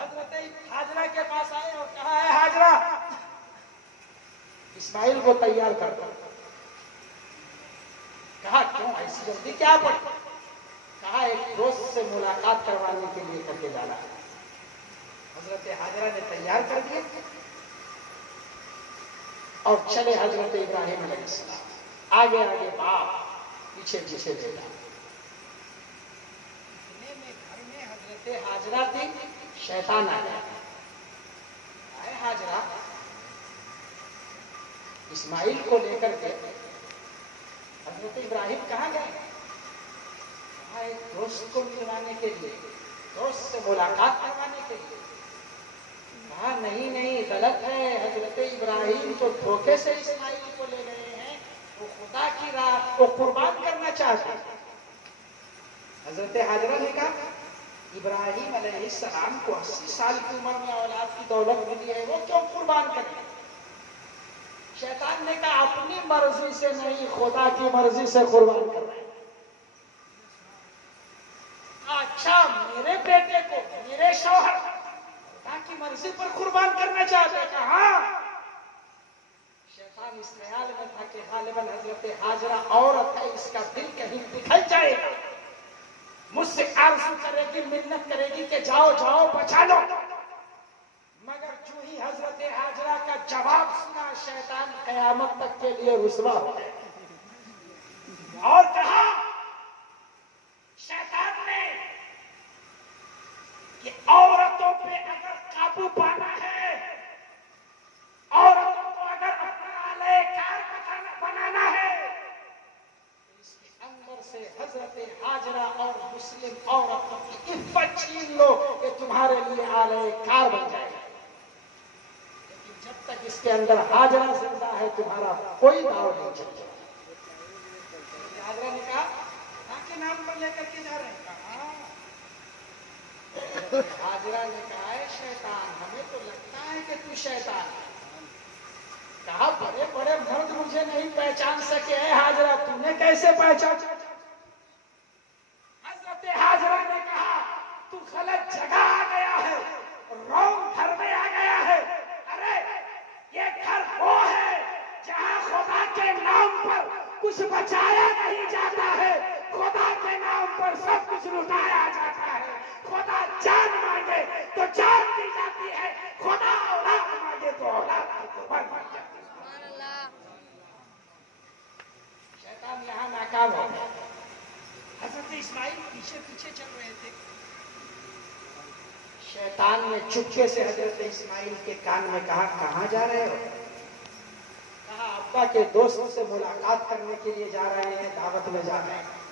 हजरत हाजरा के पास आए और कहा है हाजरा इस्माइल को तैयार कर दो। कहा क्यों ऐसी जल्दी क्या पड़ी? कहा एक दोस्त से मुलाकात करवाने के लिए करके जा रहा है। हजरत हाजरा ने तैयार कर दिया और चले हजरत इब्राहिम अलैहिस्सलाम। आगे आगे बाप, पीछे पीछे बेटा। इतने में घर में हजरत हाजरा थी, शैतान आ गया। आए हाजरा इस्माइल को लेकर के हजरत इब्राहिम कहाँ गए? कहा एक दोस्त को मिलवाने के लिए, दोस्त से मुलाकात करवाने के लिए। कहा नहीं नहीं, गलत है। हजरत इब्राहिम तो धोखे से इस्माइल को ले गए हैं, वो खुदा की राह को कुर्बान करना चाहते हैं। हजरत हाजरा ने कहा इब्राहिम अलैहिस्सलाम को 80 साल की उम्र में औलाद की दौलत मिली है, वो क्यों कुर्बान करें? शैतान ने कहा अपनी मर्जी से नहीं, खुदा की मर्जी से कुर्बान कर रहे हैं। अच्छा मेरे बेटे को, मेरे शौहर खुदा की मर्जी पर कुर्बान करना चाहते हैं? कहा शैतान इस ख्याल में था कि गालिबन हजरत हाजरा औरत है, इसका दिल कहीं बिखर जाएगा, मुझसे आरज़ू करेगी, मिन्नत करेगी कि जाओ जाओ बचा लो। मगर जो ही हजरत हाजरा का जवाब सुना, शैतान कयामत तक के लिए रुसवा हो गया। और कहा शैतान ने कि औरतों पे अगर काबू पाना है, औरतों को अगर अपना आलेकार बनाना है, तो इसके अंदर से हजरत हाजरा और मुस्लिम औरतों की इफ्फत छीन लो कि तुम्हारे लिए आलेकार बन जाएगा। जब तक इसके अंदर हाजरा जिंदा है, तुम्हारा कोई दाव नहीं चलेगा। हाजरा ने कहा के नाम पर लेकर के जा रहे हैं? कहा हाजरा ने कहा है शैतान, हमें तो लगता है कि तू शैतान है। कहा बड़े बड़े मर्द मुझे नहीं पहचान सके है हाजरा, तूने कैसे पहचान? हजरत हाजरा ने कहा तू गलत जगह आ गया है, रॉन्ग घर में आ गया है। अरे ये घर वो है जहां खुदा के नाम पर कुछ बचाया नहीं जाता है, खुदा के नाम पर सब कुछ लुटाया जाता है। खुदा जान मांगे तो जान दी जाती है, खुदा औलाद मांगे तो औलाद की कुर्बान दी जाती है। शैतान यहाँ नाकाम हो गया। हजरत इस्माइल पीछे पीछे चल रहे थे। शैतान ने चुपके से हजरत इस्माइल के कान में कहा कहाँ जा रहे हो? कहा अब्बा के दोस्त से मुलाकात करने के लिए जा रहे हैं, दावत में जा रहे हैं।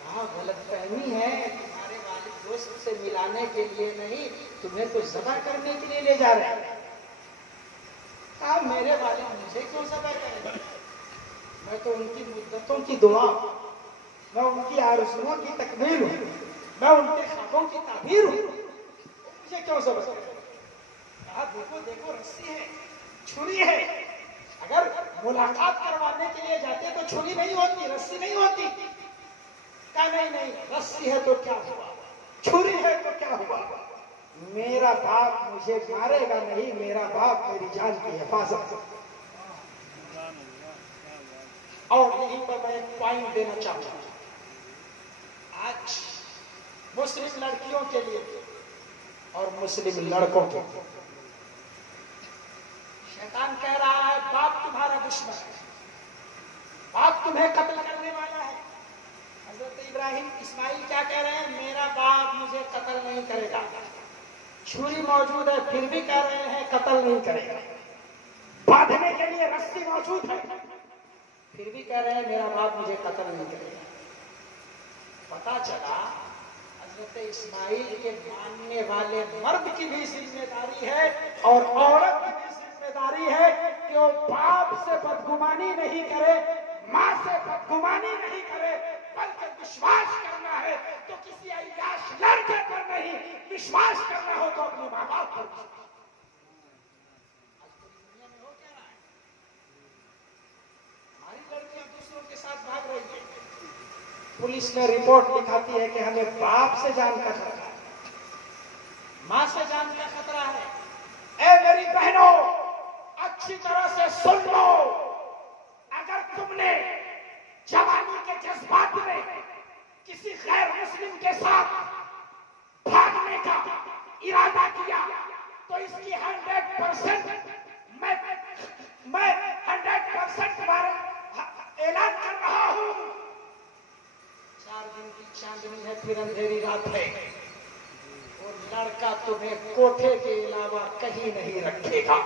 कहा गलतफहमी है, तुम्हारे वालिद दोस्त से मिलाने के लिए नहीं, तुम्हें तो ज़बह करने के लिए ले जा रहे हैं। कहा मेरे वालिद मुझे क्यों ज़बह करेंगे? मैं तो उनकी मुद्दतों की दुआ, मैं उनकी आरज़ुओं की तकमील हूँ, मैं उनके ख्वाबों की ताबीर हूँ, मुझे क्यों ज़बह करेंगे? कहा देखो देखो रस्सी है, छुरी है। अगर मुलाकात करवाने के लिए जाते तो छुरी नहीं होती, रस्सी नहीं होती। कहा नहीं नहीं, रस्सी है तो क्या हुआ, छुरी है तो क्या हुआ, मेरा बाप मुझे मारेगा नहीं, मेरा बाप मेरी जान की हिफाजत। और यहीं पर मैं एक पॉइंट देना चाहूंगा आज मुस्लिम लड़कियों के लिए और मुस्लिम लड़कों के लिए। शैतान कह रहा है बाप तुम्हारा दुश्मन है, बाप तुम्हें कत्ल करने वाला है। हजरत इब्राहिम इस्माइल क्या कह रहे हैं? मेरा बाप मुझे कत्ल नहीं करेगा। छुरी मौजूद है फिर भी कह रहे हैं कत्ल नहीं करेगा। बांधने के लिए रस्सी मौजूद है फिर भी कह रहे हैं मेरा बाप मुझे कत्ल नहीं करेगा। पता चला हजरत इस्माइल के मानने वाले मर्द की भी जिम्मेदारी है और औरत की भी जिम्मेदारी है कि वो बाप से बदगुमानी नहीं करे, माँ से बदगुमानी नहीं करे, बल्कि विश्वास करना है तो किसी अय्याश लड़के पर नहीं, विश्वास करना हो तो अपने माँ बाप पर। हमारी लड़कियां दूसरों के साथ भाग रही है, पुलिस में रिपोर्ट लिखाती है कि हमें बाप से जान का खतरा है, मां से जान का खतरा है। ए मेरी बहनों, अच्छी तरह से सुन लो, अगर तुमने जवानी के जज्बात में किसी गैर मुस्लिम के साथ भागने का इरादा किया तो इसकी 100% मैं 100% ऐलान कर रहा हूं, 4 दिन की चांदनी है फिर अंधेरी रात है, वो लड़का तुम्हें कोठे के अलावा कहीं नहीं रखेगा,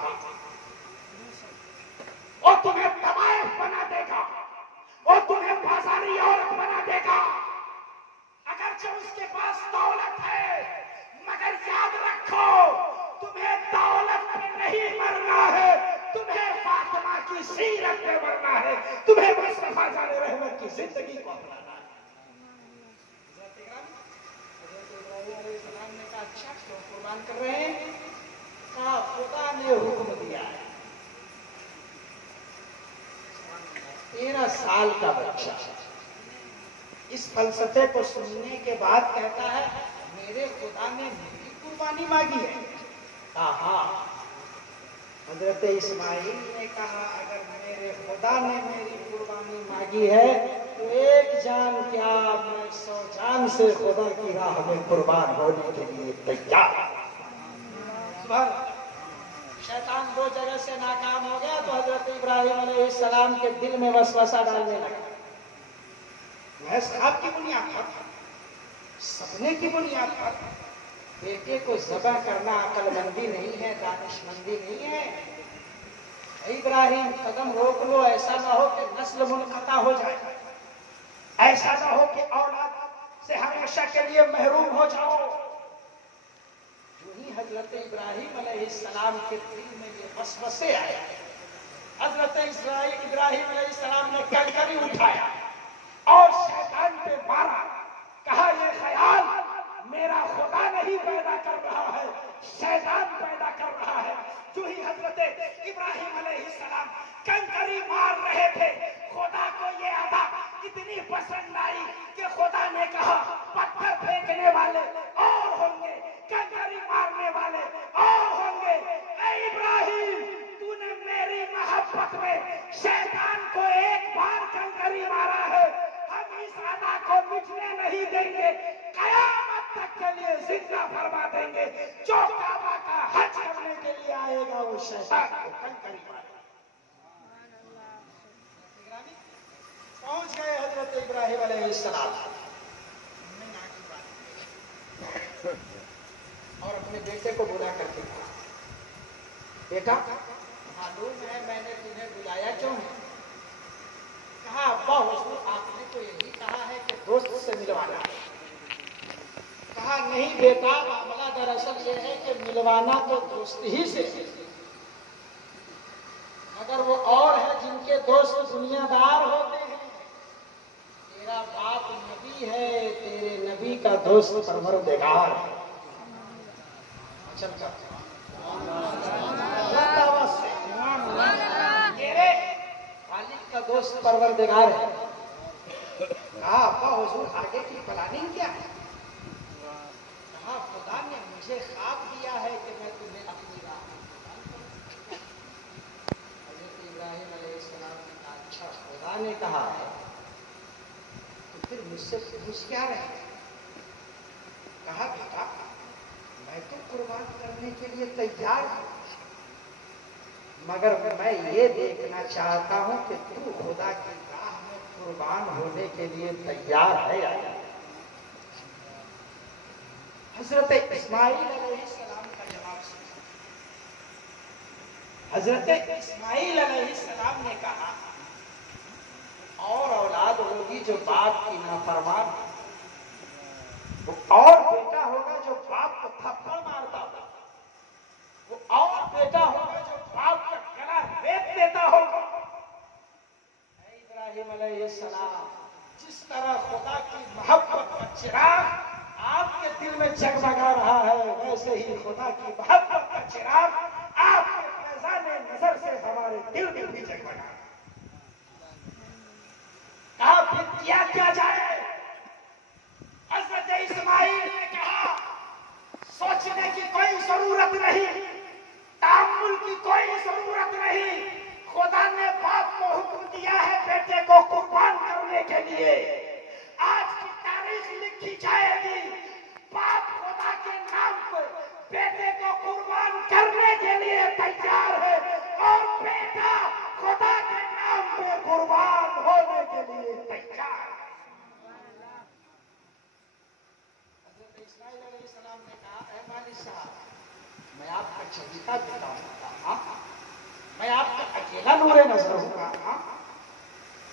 वो तुम्हें तवायफ बना देगा, वो तुम्हें बाजारी औरत बना देगा। अगरचे उसके पास दौलत है, मगर याद रखो तुम्हें दौलत में नहीं मरना है, तुम्हें फातिमा की सीरत में मरना है, तुम्हें मुस्तफा जाने रहमत की जिंदगी को अपनाना है। ने कहा अच्छा क्यों कुर्बान कर रहे हैं? कहा खुदा ने हुक्म दिया है। 13 साल का बच्चा इस फलसफे को सुनने के बाद कहता है मेरे खुदा ने मेरी कुर्बानी मांगी है। कहा हजरत इस्माइल ने कहा अगर मेरे खुदा ने मेरी कुर्बानी मांगी है तो एक जान क्या मैं 100 जान से खुदा की राह में कुर्बान होने के लिए तैयार। शैतान 2 जगह से नाकाम हो गया तो हजरत इब्राहिम अलैहिस्सलाम के दिल में वसवसा डालने लगा। महज़ की बुनियाद पर, सपने की बुनियाद पर बेटे को ज़बह करना अक्लमंदी नहीं है, दानिशमंदी नहीं है। इब्राहिम कदम रोक लो, ऐसा ना हो कि नस्ल मुनक़ता हो जाए, ऐसा ना हो कि औलाद से हमेशा के लिए महरूम हो जाओ। जो ही हजरत इब्राहिम अलैहिस्सलाम के दिल में ये वसवसे आए, हजरत इब्राहिम अलैहिस्सलाम ने कंकरी उठाया और शैतान पे मारा। कहा ये ख्याल मेरा खुदा नहीं पैदा कर रहा है, शैतान पैदा कर रहा है। जो ही हजरत इब्राहिम अलैहिस्सलाम कंकरी मार रहे थे, खुदा को ये अदा इतनी पसंद आई कि खुदा ने कहा पत्थर फेंकने वाले और होंगे, कंकरी मारने वाले और होंगे। ऐ इब्राहिम, तूने मेरी मोहब्बत में शैतान को एक बार कंकरी मारा है, हम इस अदा को मिटने नहीं देंगे, कयामत तक के लिए जिंदा फरमा देंगे। जो काबा का हज करने के लिए आएगा वो शैतान को कंकरी मारेगा। पहुंच गए हजरत इब्राहिम अलैहिस्सलाम और अपने बेटे को बुला करके कहा बेटा मालूम है मैंने तुम्हें बुलाया क्यों है? कहा अब्बा हुजूर आपने तो यही कहा है कि दोस्त से मिलवाना है। कहा नहीं बेटा, मामला दरअसल ये है कि मिलवाना तो दोस्त ही से, मगर वो और है जिनके दोस्त दुनियादार होते हैं। तेरा बाप नबी है, तेरे नबी का दोस्त परवरदिगार है। चल तेरे खालिक का दोस्त परवरदिगार है। कहा अब्बा हुजूर आगे की प्लानिंग क्या है? कहा खुदा ने मुझे ख्वाब दिया है कि मैं तुम्हें अपनी राह हज़रत इब्राहिम अलैहिस्सलाम ने कहा अच्छा खुदा ने कहा है तो फिर मुझसे पूछ क्या रहे? कहा बेटा मैं तो कुर्बान करने के लिए तैयार हूं, मगर मैं ये देखना चाहता हूं कि तू खुदा की राह में कुर्बान होने के लिए तैयार है या नहीं। हजरत इस्माइल अलैहिस्सलाम का जवाब सुना। हजरत इस्माइल अलैहिस्सलाम ने कहा और औलाद होगी जो बाप की नाफरमान, वो और बेटा होगा जो बाप को थप्पड़ मारता होगा, वो और बेटा होगा जो बाप का गला रेत देता होगा। इब्राहिम अलैहिस्सलाम जिस तरह खुदा जगमगा रहा है, वैसे ही खुदा की मोहब्बत का चिराग आपके फैजाने नजर से हमारे दिल में भी जगमगा। कहा फिर क्या जाए। हजरत इस्माइल ने कहा सोचने की कोई जरूरत नहीं, तामुल की कोई जरूरत नहीं। खुदा ने बाप को हुक्म दिया है बेटे को कुर्बान करने के लिए। आज की तारीख लिखी जाएगी, बाप खुदा के नाम पर बेटे को कुर्बान करने के लिए तैयार है और बेटा खुदा के नाम पे कुर्बान होने के लिए तैयार है। हज़रत इस्माइल अलैहिस्सलाम ने कहा, ऐ मालिक साहब, मैं आपका चहीता बेटा हूँ, मैं आपका अकेला नूरे नजर हूँ।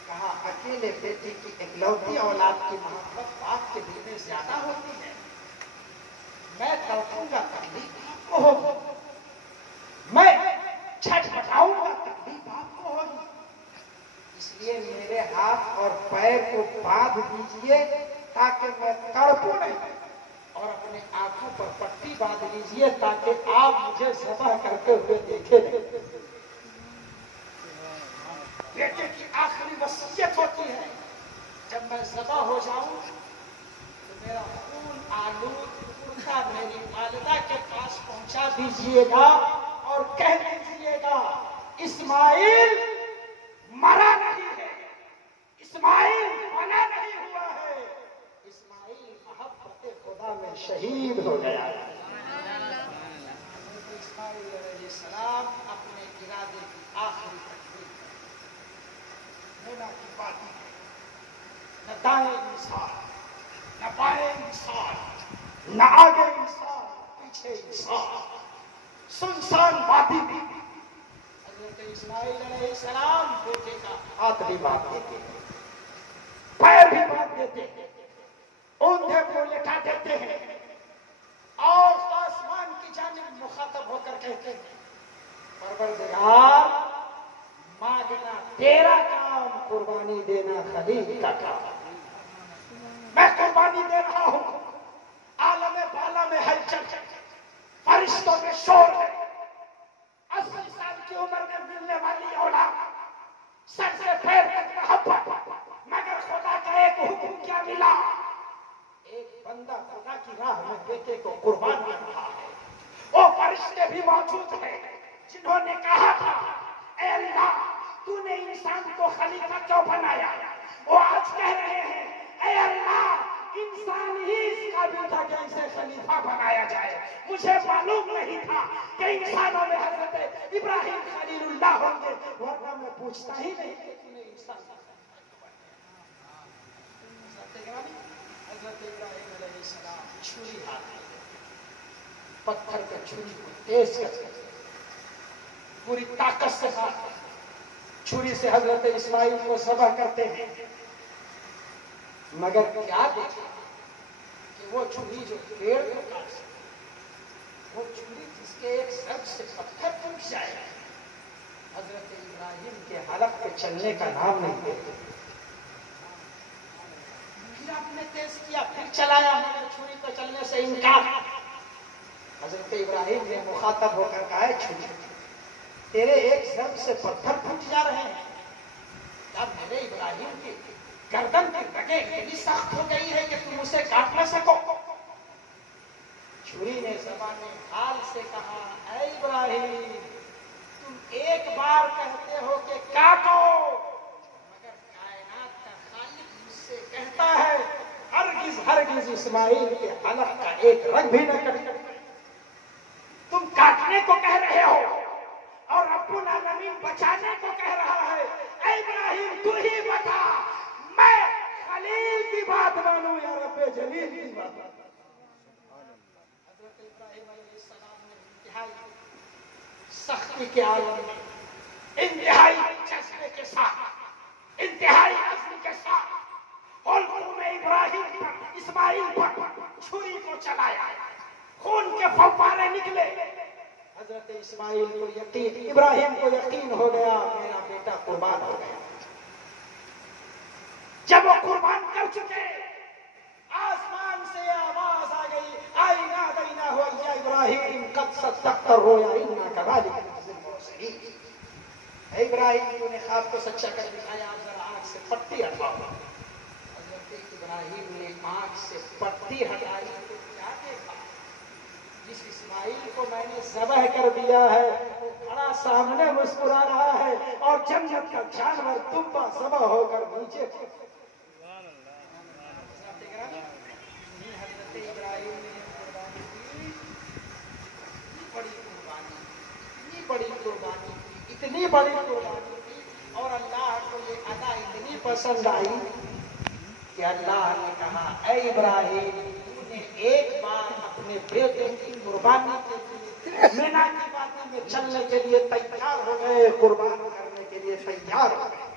कहा अकेले बेटे की इकलौती औलाद की मोहब्बत बाप के दिल में ज्यादा होती है। मैं तड़पूंगा तकलीफ आपको होगी, मैं छटपटाऊंगा तकलीफ आपको होगी। इसलिए मेरे हाथ और पैर को बांध दीजिए ताकि मैं तड़पूं नहीं, और अपने आंखों पर पट्टी बांध लीजिए ताकि आप मुझे ज़बह करते हुए देखें। बेटे की आखिरी वसीयत होती है, जब मैं ज़बह हो जाऊं तो मेरा खून आलूद कुर्ता मेरी वालिदा के पास पहुंचा दीजिएगा और कह दीजिएगा इस्माइल मरा नहीं है, इस्माइल बना नहीं हुआ है, इस्माइल मोहब्बत खुदा में शहीद हो गया है। इस्माइल अलैहिस्सलाम अपने इरादे की आखिरी तकबीर की बाती है, न दाएं इंसान, न बाएं इंसान, न आगे इंसान, पीछे इंसान, सुनसान वादी भी। हज़रत इस्माइल अलैहिस्सलाम बेटे का हाथ भी बांध देते हैं, पैर भी बांध देते हैं, ऊंधे को लिटा देते हैं और आसमान की जानिब मुखातब होकर कहते हैं, परवरदिगार मांगना तेरा काम, कुर्बानी देना खलील का काम। मैं कुर्बानी दे रहा हूं, आलम बाला में हलचल, फरिश्तों में शोर है, 80 साल की उम्र में मिलने वाली औलाद, सर से पैर तक मोहब्बत, मगर खुदा का एक हुक्म क्या मिला, एक बंदा खुदा की राह में बेटे को कुर्बान कर रहा है। वो फरिश्ते भी मौजूद हैं जिन्होंने कहा था, ऐ अल्लाह तूने इंसान को खलीफा क्यों बनाया। वो आज कह रहे हैं, ऐ अल्लाह इंसान ही इस काबिल था कि इसे खलीफा बनाया जाए। मुझे मालूम नहीं था कि इंसानों में हजरत इब्राहिम खलीलुल्लाह होंगे, वरना मैं पूछता ही नहीं कि तूने इंसान हजरत इब्राहिम अलैहिस्सलाम छुरी हाथ में, पत्थर के छुरी को तेज करके पूरी ताकत से मारते, छुरी से हजरत इस्माइल को ज़बह करते हैं। मगर क्या देखे कि वो छुरी जो पेड़ को काट सकती, वो छुरी जिसके एक सर्प से पत्थर टूट जाए, हजरत इब्राहिम के हलक पे चलने का नाम नहीं देते। फिर आपने तेज किया, फिर चलाया, मगर छुरी तो चलने से इनकार। हजरत इब्राहिम ने मुखातब होकर कहा, छुरी तेरे एक ज़र्ब से पत्थर फूट जा रहे हैं। तब मेरे इब्राहिम की गर्दन की रगें इतनी सख्त हो गई है कि तुम उसे काट न सको। छुरी ने ज़बाने हाल से कहा, ऐ इब्राहिम तुम एक बार कहते हो कि काटो, मगर कायनात का खालिक मुझसे कहता है हरगिज़ हरगिज़ इस्माइल के हलक का एक रंग भी न कटे। तुम काटने को कह रहे हो और रब्बुल आलमीन बचाने को कह रहा है। ऐ इब्राहिम तू ही बता, मैं खलील की बात मानूं या रब्बे जलील की बात। हज़रत इब्राहिम अलैहिस्सलाम ने इंतहाई सख्ती के आलम में, इंतहाई जज्बे के साथ, इंतहाई अज़्म के साथ हुल्कुम में इब्राहिम पर, इस्माइल पर छुरी को चलाया, खून के फव्वारे निकले। हजरत इस्माइल को यकीन, इब्राहिम को यकीन हो गया मेरा बेटा कुर्बान हो गया। जब वो कुर्बान कर चुके, आसमान से आवाज आ गई, आई सद्दक़्त रोया इन्ना कज़ालिका नज़्ज़िल मुहसिनीन। इब्राहिम ने ख्वाब को सच्चा कर दिखाया। आप जरा आंख से पट्टी हटाओ। हज़रत इब्राहिम ने आंख से पट्टी हटाई तो क्या देखा? जिस इस्माइल को मैंने ज़बह कर दिया है वो खड़ा सामने मुस्कुरा रहा है और जन्नत का जानवर दुम्बा ज़बह होकर नीचे। हज़रत इब्राहिम ने इतनी बड़ी कुर्बानी की और अल्लाह को ये अदा इतनी पसंद आई कि अल्लाह ने कहा, ऐ इब्राहिम, तूने एक बार अपने बेटे की कुर्बानी के लिए मीना की वादी में चलने के लिए तैयार हो गए, कुर्बान करने के लिए तैयार हो गए।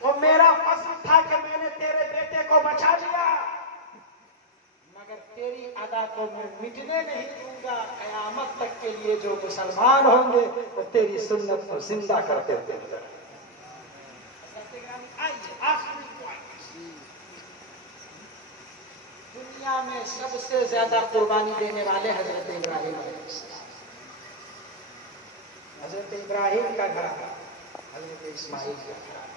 वो मेरा फज़्ल था कि मैंने तेरे बेटे को बचा लिया, मगर तेरी अदा को मैं मिटने नहीं दूंगा। कयामत तक के लिए जो मुसलमान होंगे वो तेरी सुन्नत को जिंदा करते हुए नजर आएंगे। दुनिया में सबसे ज्यादा कुर्बानी देने वाले हजरत इब्राहिम। हजरत इब्राहिम का घराना, हजरत इस्माइल का घराना।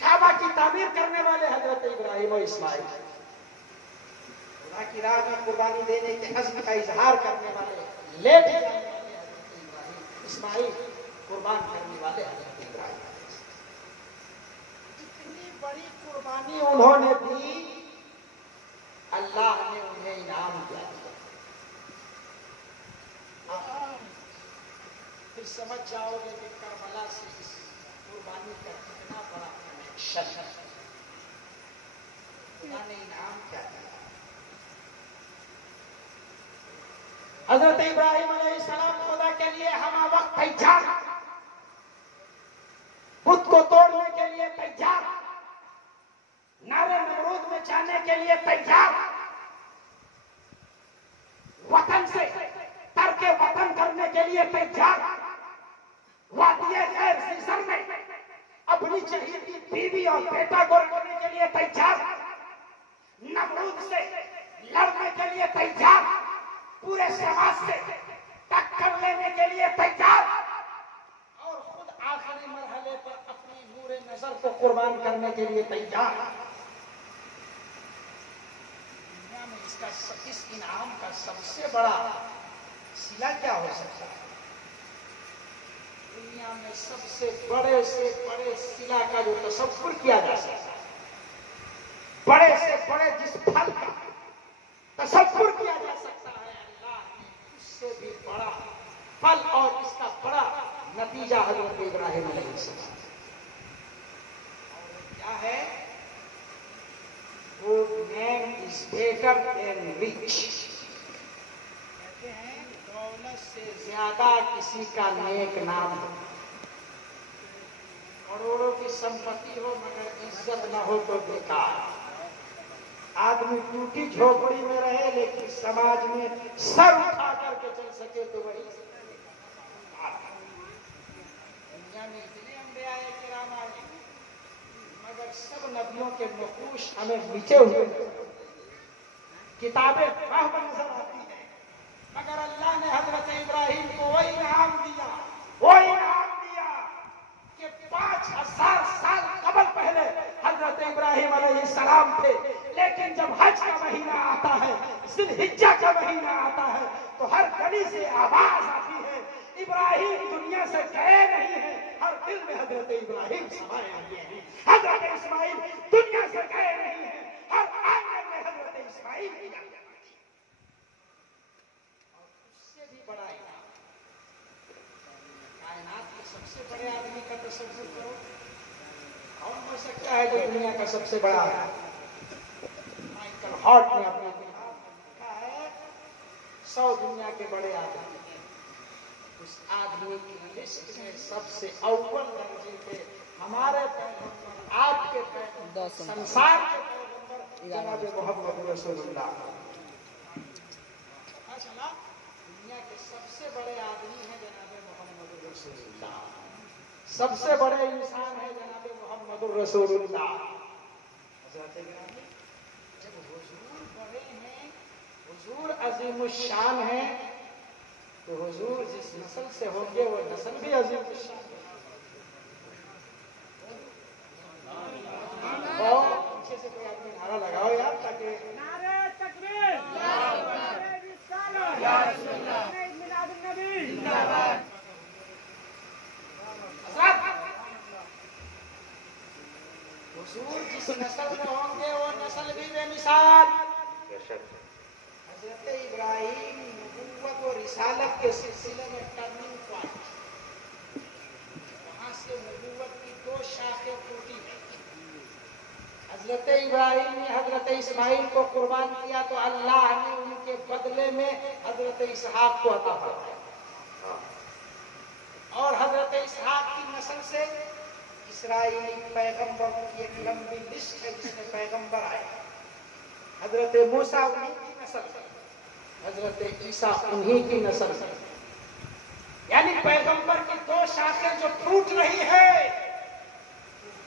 काबा की तामीर करने वाले हजरत इब्राहिम और इस्माइल। खुदा की राह में कुर्बानी देने के हज़्म का इजहार करने वाले, लेट जाने वाले हजरत इब्राहिम, इस्माइल कुर्बान करने वाले हजरत इब्राहिम। इतनी बड़ी कुर्बानी उन्होंने दी, अल्लाह ने उन्हें इनाम दिया। फिर समझ जाओगे कि करबला से इस कुर्बानी का कितना बड़ा कनेक्शन है। खुदा ने इनाम क्या दिया? हजरत इब्राहिम अलैहिस्सलाम खुदा के लिए हम वक्त तैयार, बुत को तोड़ने के लिए तैयार, नारे नमरूद में जाने के लिए तैयार, वतन से तर्के वतन करने के लिए तैयार, वादिये गैर सीसर में अपनी चहेती बीवी और बेटा को रखने के लिए तैयार, नमरूद से लड़ने के लिए तैयार, पूरे समाज से टक्कर लेने के लिए तैयार और खुद आखिरी मरहले पर अपनी नूरे नजर को कुर्बान करने के लिए तैयार। दुनिया में इस इनाम का सबसे बड़ा सिला क्या हो सकता है? दुनिया में सबसे बड़े से बड़े सिला का जो तसव्वुर किया जा सकता है, बड़े से बड़े जिस फल का तसव्वुर किया जा सकता है, अल्लाह ने उससे भी बड़ा फल और इसका बड़ा नतीजा हजरत इब्राहिम अलैहिस्सलाम। क्या है? Good name is better than rich। कहते हैं दौलत से ज्यादा किसी का नेक नाम हो। करोड़ों की संपत्ति हो मगर इज्जत न हो तो बेकार। आदमी टूटी झोपड़ी में रहे लेकिन समाज में सर उठा करके चल सके तो वही। दुनिया में इतने अंबिया किराम आए मगर सब नबियों के नकूश हमें नीचे हुए, किताबें राह नजर आती है, मगर अल्लाह ने हजरत इब्राहिम को वही इनाम दिया कि 5000 साल कबल पहले हजरत इब्राहिम अलैहिस्सलाम थे, लेकिन जब हज का महीना आता है, जिलहिज्जा का महीना आता है, तो हर गली से आवाज आती है, इब्राहिम दुनिया से गए नहीं है, हर दिल में हजरत इब्राहिम समाए हुए हैं। हजरत इस्माइल दुनिया से गए नहीं है, हर आंगन में हजरत इस्माइल की याद है। और उससे भी बड़ा इनाम कायनात के सबसे बड़े आदमी का तसव्वुर करो, और हो सकता है जो दुनिया का सबसे बड़ा आदमी। माइकल हॉर्ट ने अपनी किताब में लिखा है 100 दुनिया के बड़े आदमी। उस आदमी की लिस्ट में सबसे अव्वल दर्जे पे हमारे पैगंबर, आपके पैगंबर, संसार के पैगंबर जनाब मोहम्मद रसूलुल्लाह। चला दुनिया के सबसे बड़े आदमी हैं जनाब मोहम्मद रसूलुल्लाह, सबसे बड़े इंसान है जनाब मोहम्मद रसूलुल्लाह। जब हुजूर बड़े हैं हुजूर अजीमुश्शान है, तो हुजूर जिस नस्ल से होंगे वो नस्ल भी अजीमुश्शान है। बहुत पीछे से कोई आदमी नारा लगाओ यार, ताकि नारे तकबीर, नारे रिसालत, नारे मिलादुन्नबी, जिंदाबाद। हुजूर जिस नस्ल में होंगे वो नस्ल भी बेमिसाल। हजरत इब्राहिम नबुव्वत और रिसालत के सिलसिले में टर्निंग पॉइंट, वहां से नबुव्वत की 2 शाखें टूटी। हजरत इब्राहिम ने हजरत इस्माइल को कुर्बान किया तो अल्लाह ने उनके बदले में हजरत इसहाक को अता फरमाया, और हजरत इसहाक की नस्ल से इस्राइली पैगंबर की एक लंबी लिस्ट है जिसमें पैगंबर आए। हजरत मूसा उन्हीं की नस्ल से, हजरत ईसा उन्हीं की नस्ल से, यानी पैगंबर की 2 शाखें जो टूट रही है,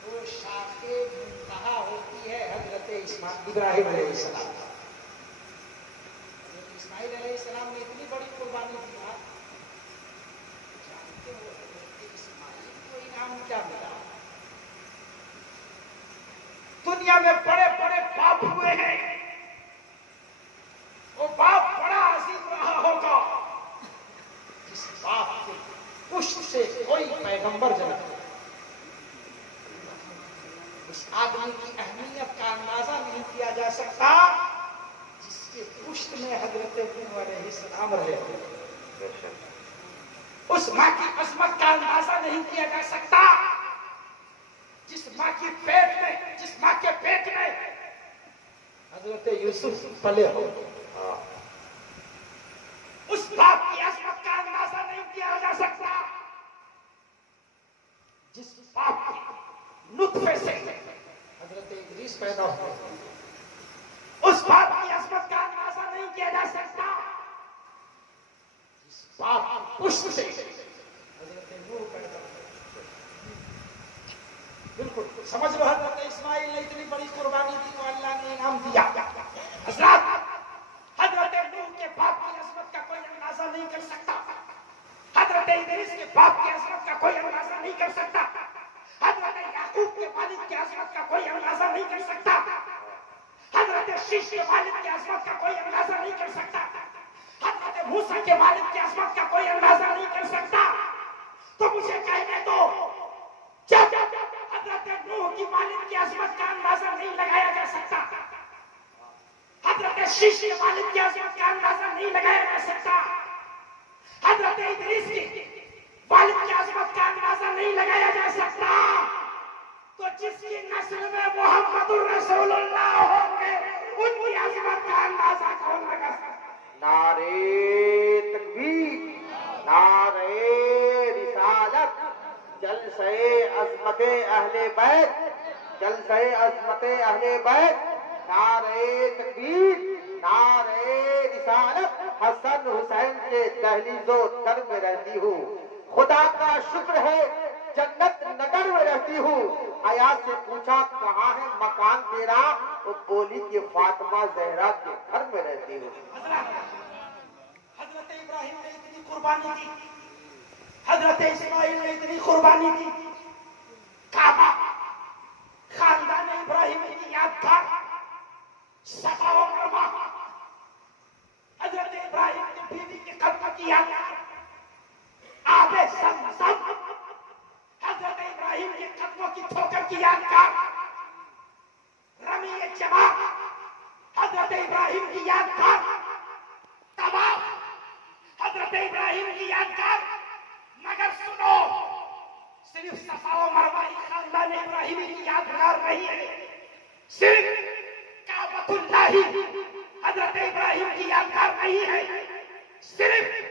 2 शाखें मुंतहा होती है हजरत इब्राहिम अलैहिस्सलाम। इस्माइल अलैहिस्सलाम ने इतनी बड़ी कुर्बानी दी, जानते हो हजरत इस्माइल को इनाम क्या मिला? दुनिया में बड़े बड़े बाप हुए हैं, वो बाप बड़ा अजीम रहा होगा जिस बाप के पुष्ट से कोई पैगंबर जन्म। उस आदमी की अहमियत का अंदाजा नहीं किया जा सकता जिसके पुष्ट में हजरत नूह अलैहिस्सलाम रहे थे। उस माँ की अजमत का अंदाजा नहीं किया जा सकता जिस माँ के पेट में हजरत यूसुफ पले हो। उस बाप की अजमत का अंदाजा नहीं किया जा सकता जिस बाप के नुत्फे से हजरत इद्रीस पैदा हुए। उस बाप की अजमत का अंदाजा नहीं किया जा सकता जिस बाप के पुष्प से हजरत नूह पैदा हुए। बिल्कुल समझ लो, हजरत इस्माइल ने इतनी बड़ी कुर्बानी दी तो अल्लाह ने इनाम दिया। हजरत नूह के बाप की अजमत का कोई अंदाजा नहीं कर सकता, हजरत इद्रीस के बाप की अजमत का कोई अंदाजा नहीं कर सकता, हजरत याकूब के वालिद की अजमत का कोई अंदाजा नहीं कर सकता, हजरत शीश के वालिद की अजमत का कोई अंदाजा नहीं कर सकता, हजरत मूसा के वालिद की अजमत का कोई अंदाजा नहीं कर सकता। तो मुझे कहने दो, जब हजरत नूह की वालिद की अजमत का अंदाजा नहीं लगाया जा सकता, हजरत शीश के वालिद की अजमत का अंदाजा नहीं लगाया जा सकता, हजरत इद्रीस की वालिद की अजमत का अंदाजा नहीं लगाया जा सकता, तो जिसकी नस्ल में मोहम्मदुर रसूलुल्लाह होंगे उनकी अजमत का अंदाजा कौन लगा सकता? नारे तकबीर, नारे रिसालत, जलसे अज़मते अहले बैत, जलसे अज़मते अहले बैत, नारे तकबीर, नारे रिसालत। हसन हुसैन के दहलीजो दर में रहती हूँ, खुदा का शुक्र है जन्नत नगर में रहती हूँ। हया से पूछा कहाँ है मकान तेरा, तो बोली कि फातिमा जहरा के घर में रहती हूँ। हजरत इब्राहिम ने इतनी कुर्बानी दी, हजरत इस्माइल ने इतनी कुर्बानी दी, काबा खानदान इब्राहिम की यादगार, सफा और मरवा, हजरत इब्राहिम की बीवी के कब्र की यादगार, आबे ज़मज़म, हजरत इब्राहिम के कदमों की ठोकर की यादगार, रमी जमा, हजरत इब्राहिम की यादगार, तवाफ, हजरत इब्राहिम की यादगार। मगर सुनो, सिर्फ सफा और मरवा ही खानदान इब्राहिम की यादगार नहीं है, सिर्फ काबतुल्लाह हजरत इब्राहिम की यादगार नहीं है, सिर्फ